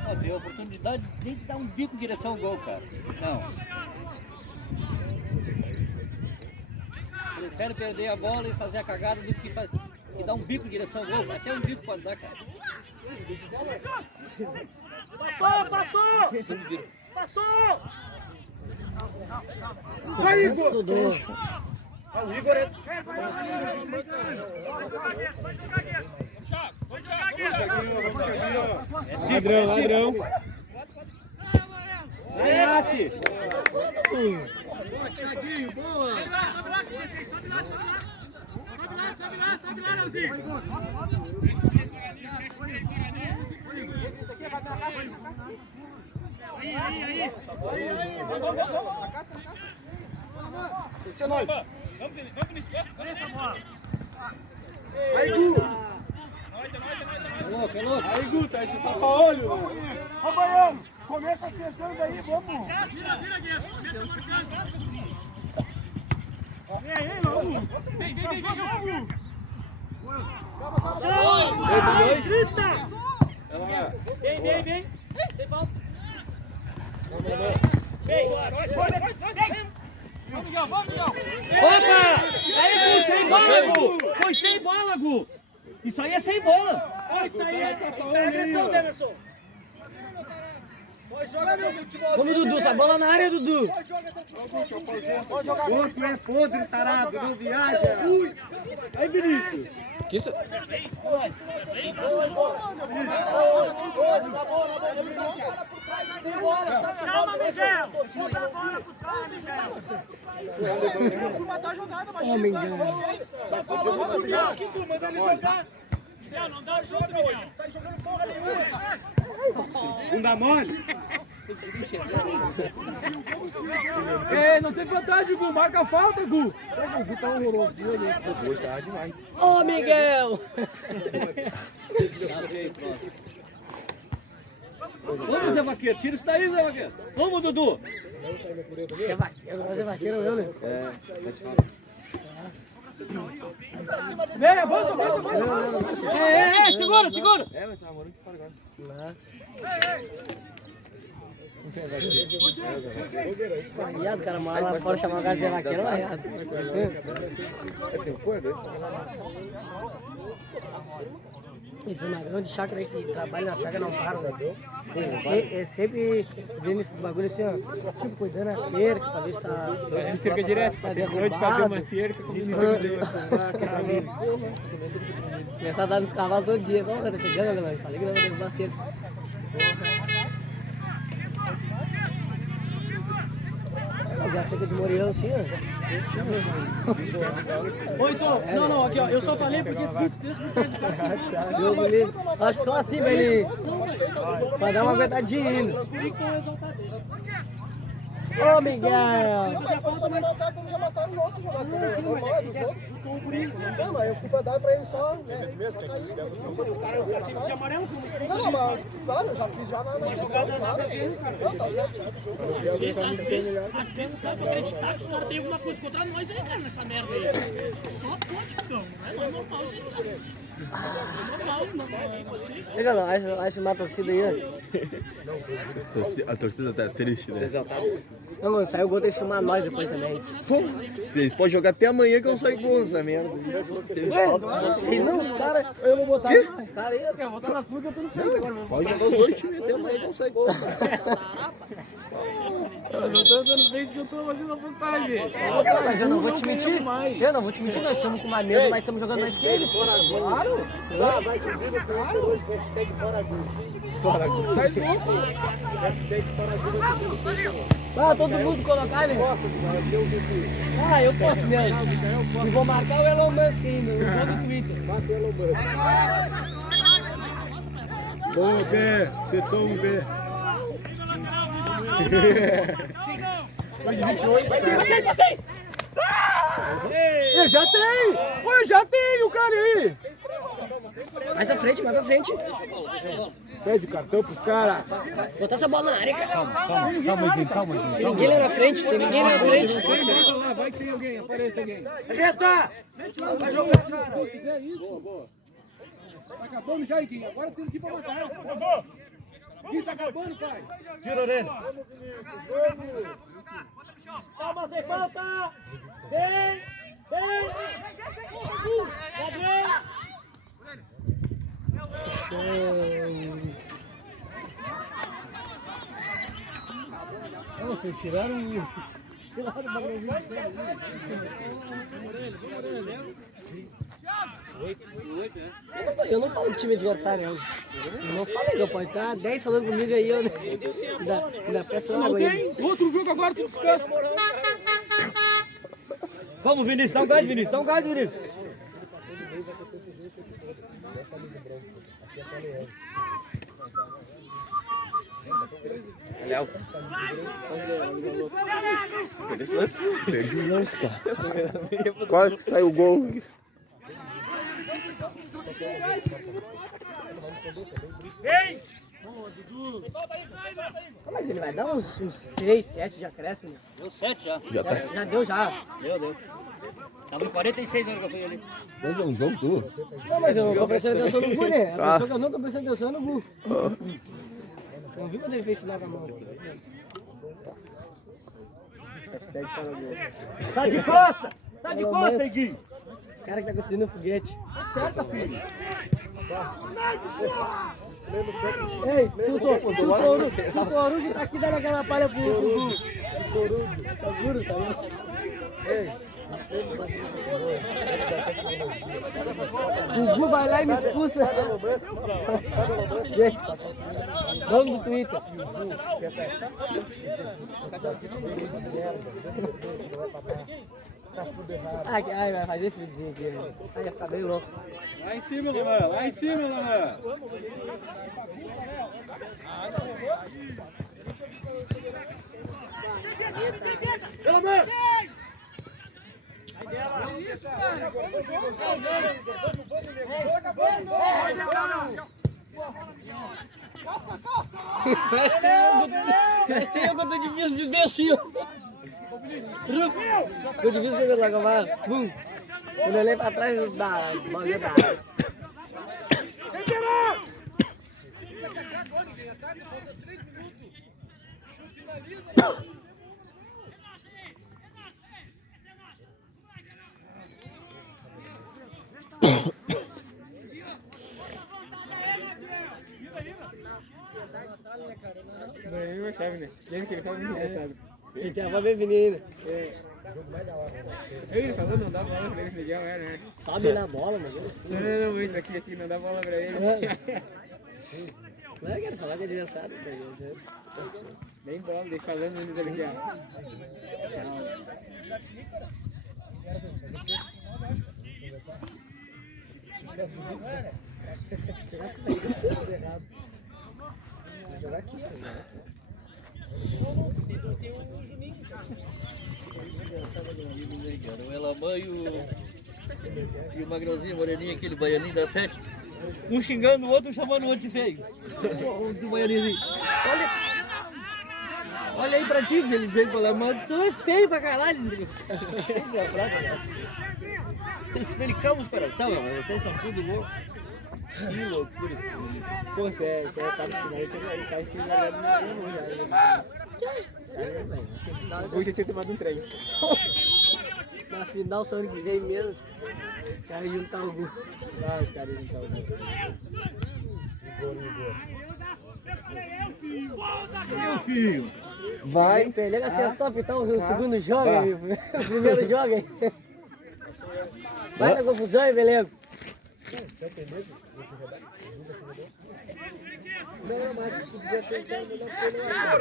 Não, tem a oportunidade nem de dar um bico em direção ao gol, cara. Não. Prefere perder a bola e fazer a cagada do que dar um bico em direção ao gol. Até um bico pode dar, cara. Passou, passou! Passou! Vai, Igor! Vai jogar dentro. Ladrão, ladrão. Nasce! Boa, Thiaguinho, boa! Sobe lá, Leozinho. Aí. Tem que ser nós. Vamos, Vinícius. Olha essa bola. Aí, Gu. É louco. Aí, Gu, tá de tapa-olho, mano. Ô, Baiano, começa acertando aí, vamos. Vira, Gueto. Começa marcando. Vem, vamos. Vem. Grita! Vem. Sem falta. Vem. Vamos, Miguel. Opa! Aí, Gu, sem bola, Gu! Foi sem bola, Gu! Isso aí é sem bola! Isso aí é agressão, Demerson. Vamos, Dudu, essa bola na área, Dudu! Outro é podre, tarado, não viaja. Aí, Vinícius. Que isso? Calma, Miguel. Solta a bola pros caras, Miguel. Fui matar a jogada, mas Homem ganha. Miguel, não dá chute, Miguel. tá jogando porra nenhuma. Bunda mole. É, não tem vantagem, Gu. Marca a falta, Gu. Ô, Miguel! Vamos, Zé Vaqueiro. Tira isso daí, Zé Vaqueiro. Vamos, Dudu. Você é vaqueiro, eu, né? Vem, volta. É, segura. É, mas tá namorando de fora agora. Arriado, cara, mas lá fora chamar o cara de Zé Vaqueiro, é arriado. Esse magrão de chácara aí que trabalha na chácara não para, velho. É sempre vendo esses bagulhos assim, ó. Tipo, cuidando da cerca, pra ver se tá. Fazendo cerca direto. Tá Terminou de fazer uma cerca. Começar a dar nos cavalos todo dia. Vamos, tá chegando, né? Falei que não vai derrubar a cerca. Fazer a cerca de Moreirão assim, ó. Ô, então, não, aqui, ó. Eu só falei porque esse bico desse bico tá assim. Deus me livre. Acho que só assim vai ele. Vai dar uma aguentadinha ainda. Ô, Miguel! saber matar como já mataram o nosso jogador. Não, mas eu fui pra dar pra ele só. Né? Não, mas claro, eu já fiz já na intenção, claro. Não, tá certo. Às vezes dá pra acreditar que os caras têm alguma coisa contra nós aí, cara, nessa merda aí. Só pode, cão. Não é normal isso aí, cara. É normal, não sei. Legal, não, acho uma torcida aí, ó. A torcida tá triste, né? Não, mano, saiu o gol, tem que filmar nós depois também. Vocês podem jogar até amanhã que eu saio gol nessa merda. Não, os caras, eu vou botar os caras aí, eu quero botar na fuga, eu tô no peso agora. Pode jogar os dois times até amanhã que eu saio gol. Eu não tô dando bem que eu tô fazendo a postagem. Mas eu não vou te mentir. Eu não vou te mentir, nós estamos com mais medo, mas estamos jogando mais que eles. Claro. Vai te vir no Twitter hoje, hashtag fora gol. Tá louco? Hashtag fora gol. Ah, todo mundo colocar, né? Ah, eu posto mesmo. E vou marcar o Elon Musk ainda, eu vou no Twitter. Bate o Elon Musk. Bom, pé. Setou um pé. Passei! Eu já tenho! Eu já tenho, cara aí! Mais pra frente, mais pra frente. Pede cartão pros caras. Botar essa bola na área, cara. Calma aí. Tem ninguém lá na frente, tem ninguém lá na frente. Vai que tem alguém, aparece alguém. Eita! Vai jogar, cara! Se quiser isso. Boa. Tá acabando já, Iguinho. Agora temos que ir pra matar. Acabou! Iguinho, tá acabando, pai. Tira a orelha. Vamos, Vinícius, vamos! Calma, sem falta! Vem! Vem! Vocês tiraram o... Eu não falo do time adversário, não. Eu não falo que eu pode estar 10 falando comigo aí, eu ainda peço água aí. Tem outro jogo agora, tu descansa. Vamos, Vinícius, dá um gás, Vinícius. Léo. Perdeu esse lance? Perdi o lance, cara. Quase que saiu o gol. Vem! Mas ele vai dar uns 6, 7 de acréscimo, né? Deu 7 já. Já deu, já. Deu. Tava em 46 horas que eu fui ali. Mas é um jogo tu? Não, mas eu não tô prestando atenção no Gu, né? A pessoa que eu não tô prestando atenção é no Gu. Não viu quando ele fez sinal com a mão? Tá de costa, Iguinho. Esse cara que tá construindo um foguete. Acerta, filho. Ei, se o Toru que tá aqui dando aquela palha pro Gu. Tá duro, sabe? O Gu vai lá e me expulsa. Vamos no Twitter. Ai, vai fazer esse videozinho aqui. Ai, vai ficar bem louco. Lá em cima, Luan. Lá em cima, Luan. Pelo menos. Mas tem eu que eu tô difícil de ver assim, ó. Tô difícil de ver lá, camarada. Bum. Quando eu olhei pra trás da bolinha da água. Não achava, né? Lembra que ele fala muito engraçado. E tem a voz bem fininha. Ele falou, não dá bola pra ele, esse Miguel era, né? Sobe na bola, mas eu assim. Não, muito aqui, não dá bola pra ele. Não, eu quero falar de adversário, cara. Nem bola, deixa falando antes dele aqui, ó. Jogar aqui, né? O Elamã e o Magrãozinho, Moreninho, aquele baianinho da 7. Um xingando o outro, chamando o outro de feio. O do baianinho. Olha aí pra ti, ele veio pra lá, mas tu é feio pra caralho. Isso é fraco. Explicamos os coração, mas vocês estão tudo loucos. Que loucura isso. Pô, você é cara de final, esse cara que largado no Hoje eu tinha tomado um trem. Na final, só ano que vem mesmo. Os caras juntaram o gol. Ah, os caras juntaram o gol. Meu filho. Vai. Pelega acertou, então, o segundo jogo aí. O primeiro jogo aí. Vai na confusão aí, Belego.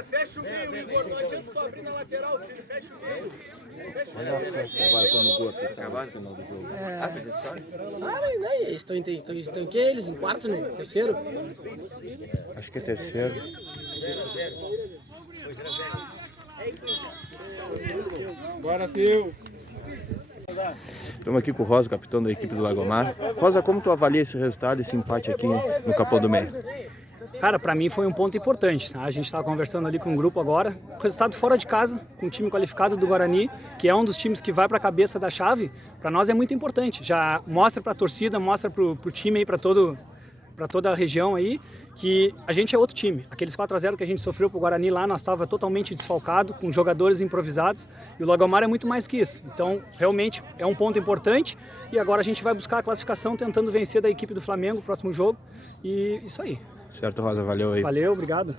Fecha o meio, Igor. Não adianta tu abrir na lateral, filho. Fecha o meio. Olha a festa agora quando o gol apitar no final do jogo. Não, eles estão em que? Eles em quarto, né? Terceiro? Acho que é terceiro. Bora, Fio. Estamos aqui com o Rosa, capitão da equipe do Lagomar. Rosa, como tu avalia esse resultado, esse empate aqui no Capão do Meio? Cara, para mim foi um ponto importante, tá? A gente estava conversando ali com o grupo agora, resultado fora de casa, com o time qualificado do Guarani, que é um dos times que vai para a cabeça da chave, para nós é muito importante. Já mostra para a torcida, mostra para o time aí, para toda a região aí, que a gente é outro time. Aqueles 4-0 que a gente sofreu pro Guarani lá, nós estava totalmente desfalcado, com jogadores improvisados, e o Lagomar é muito mais que isso. Então, realmente é um ponto importante, e agora a gente vai buscar a classificação tentando vencer da equipe do Flamengo no próximo jogo, e isso aí. Certo, Rosa, valeu aí. Valeu, obrigado.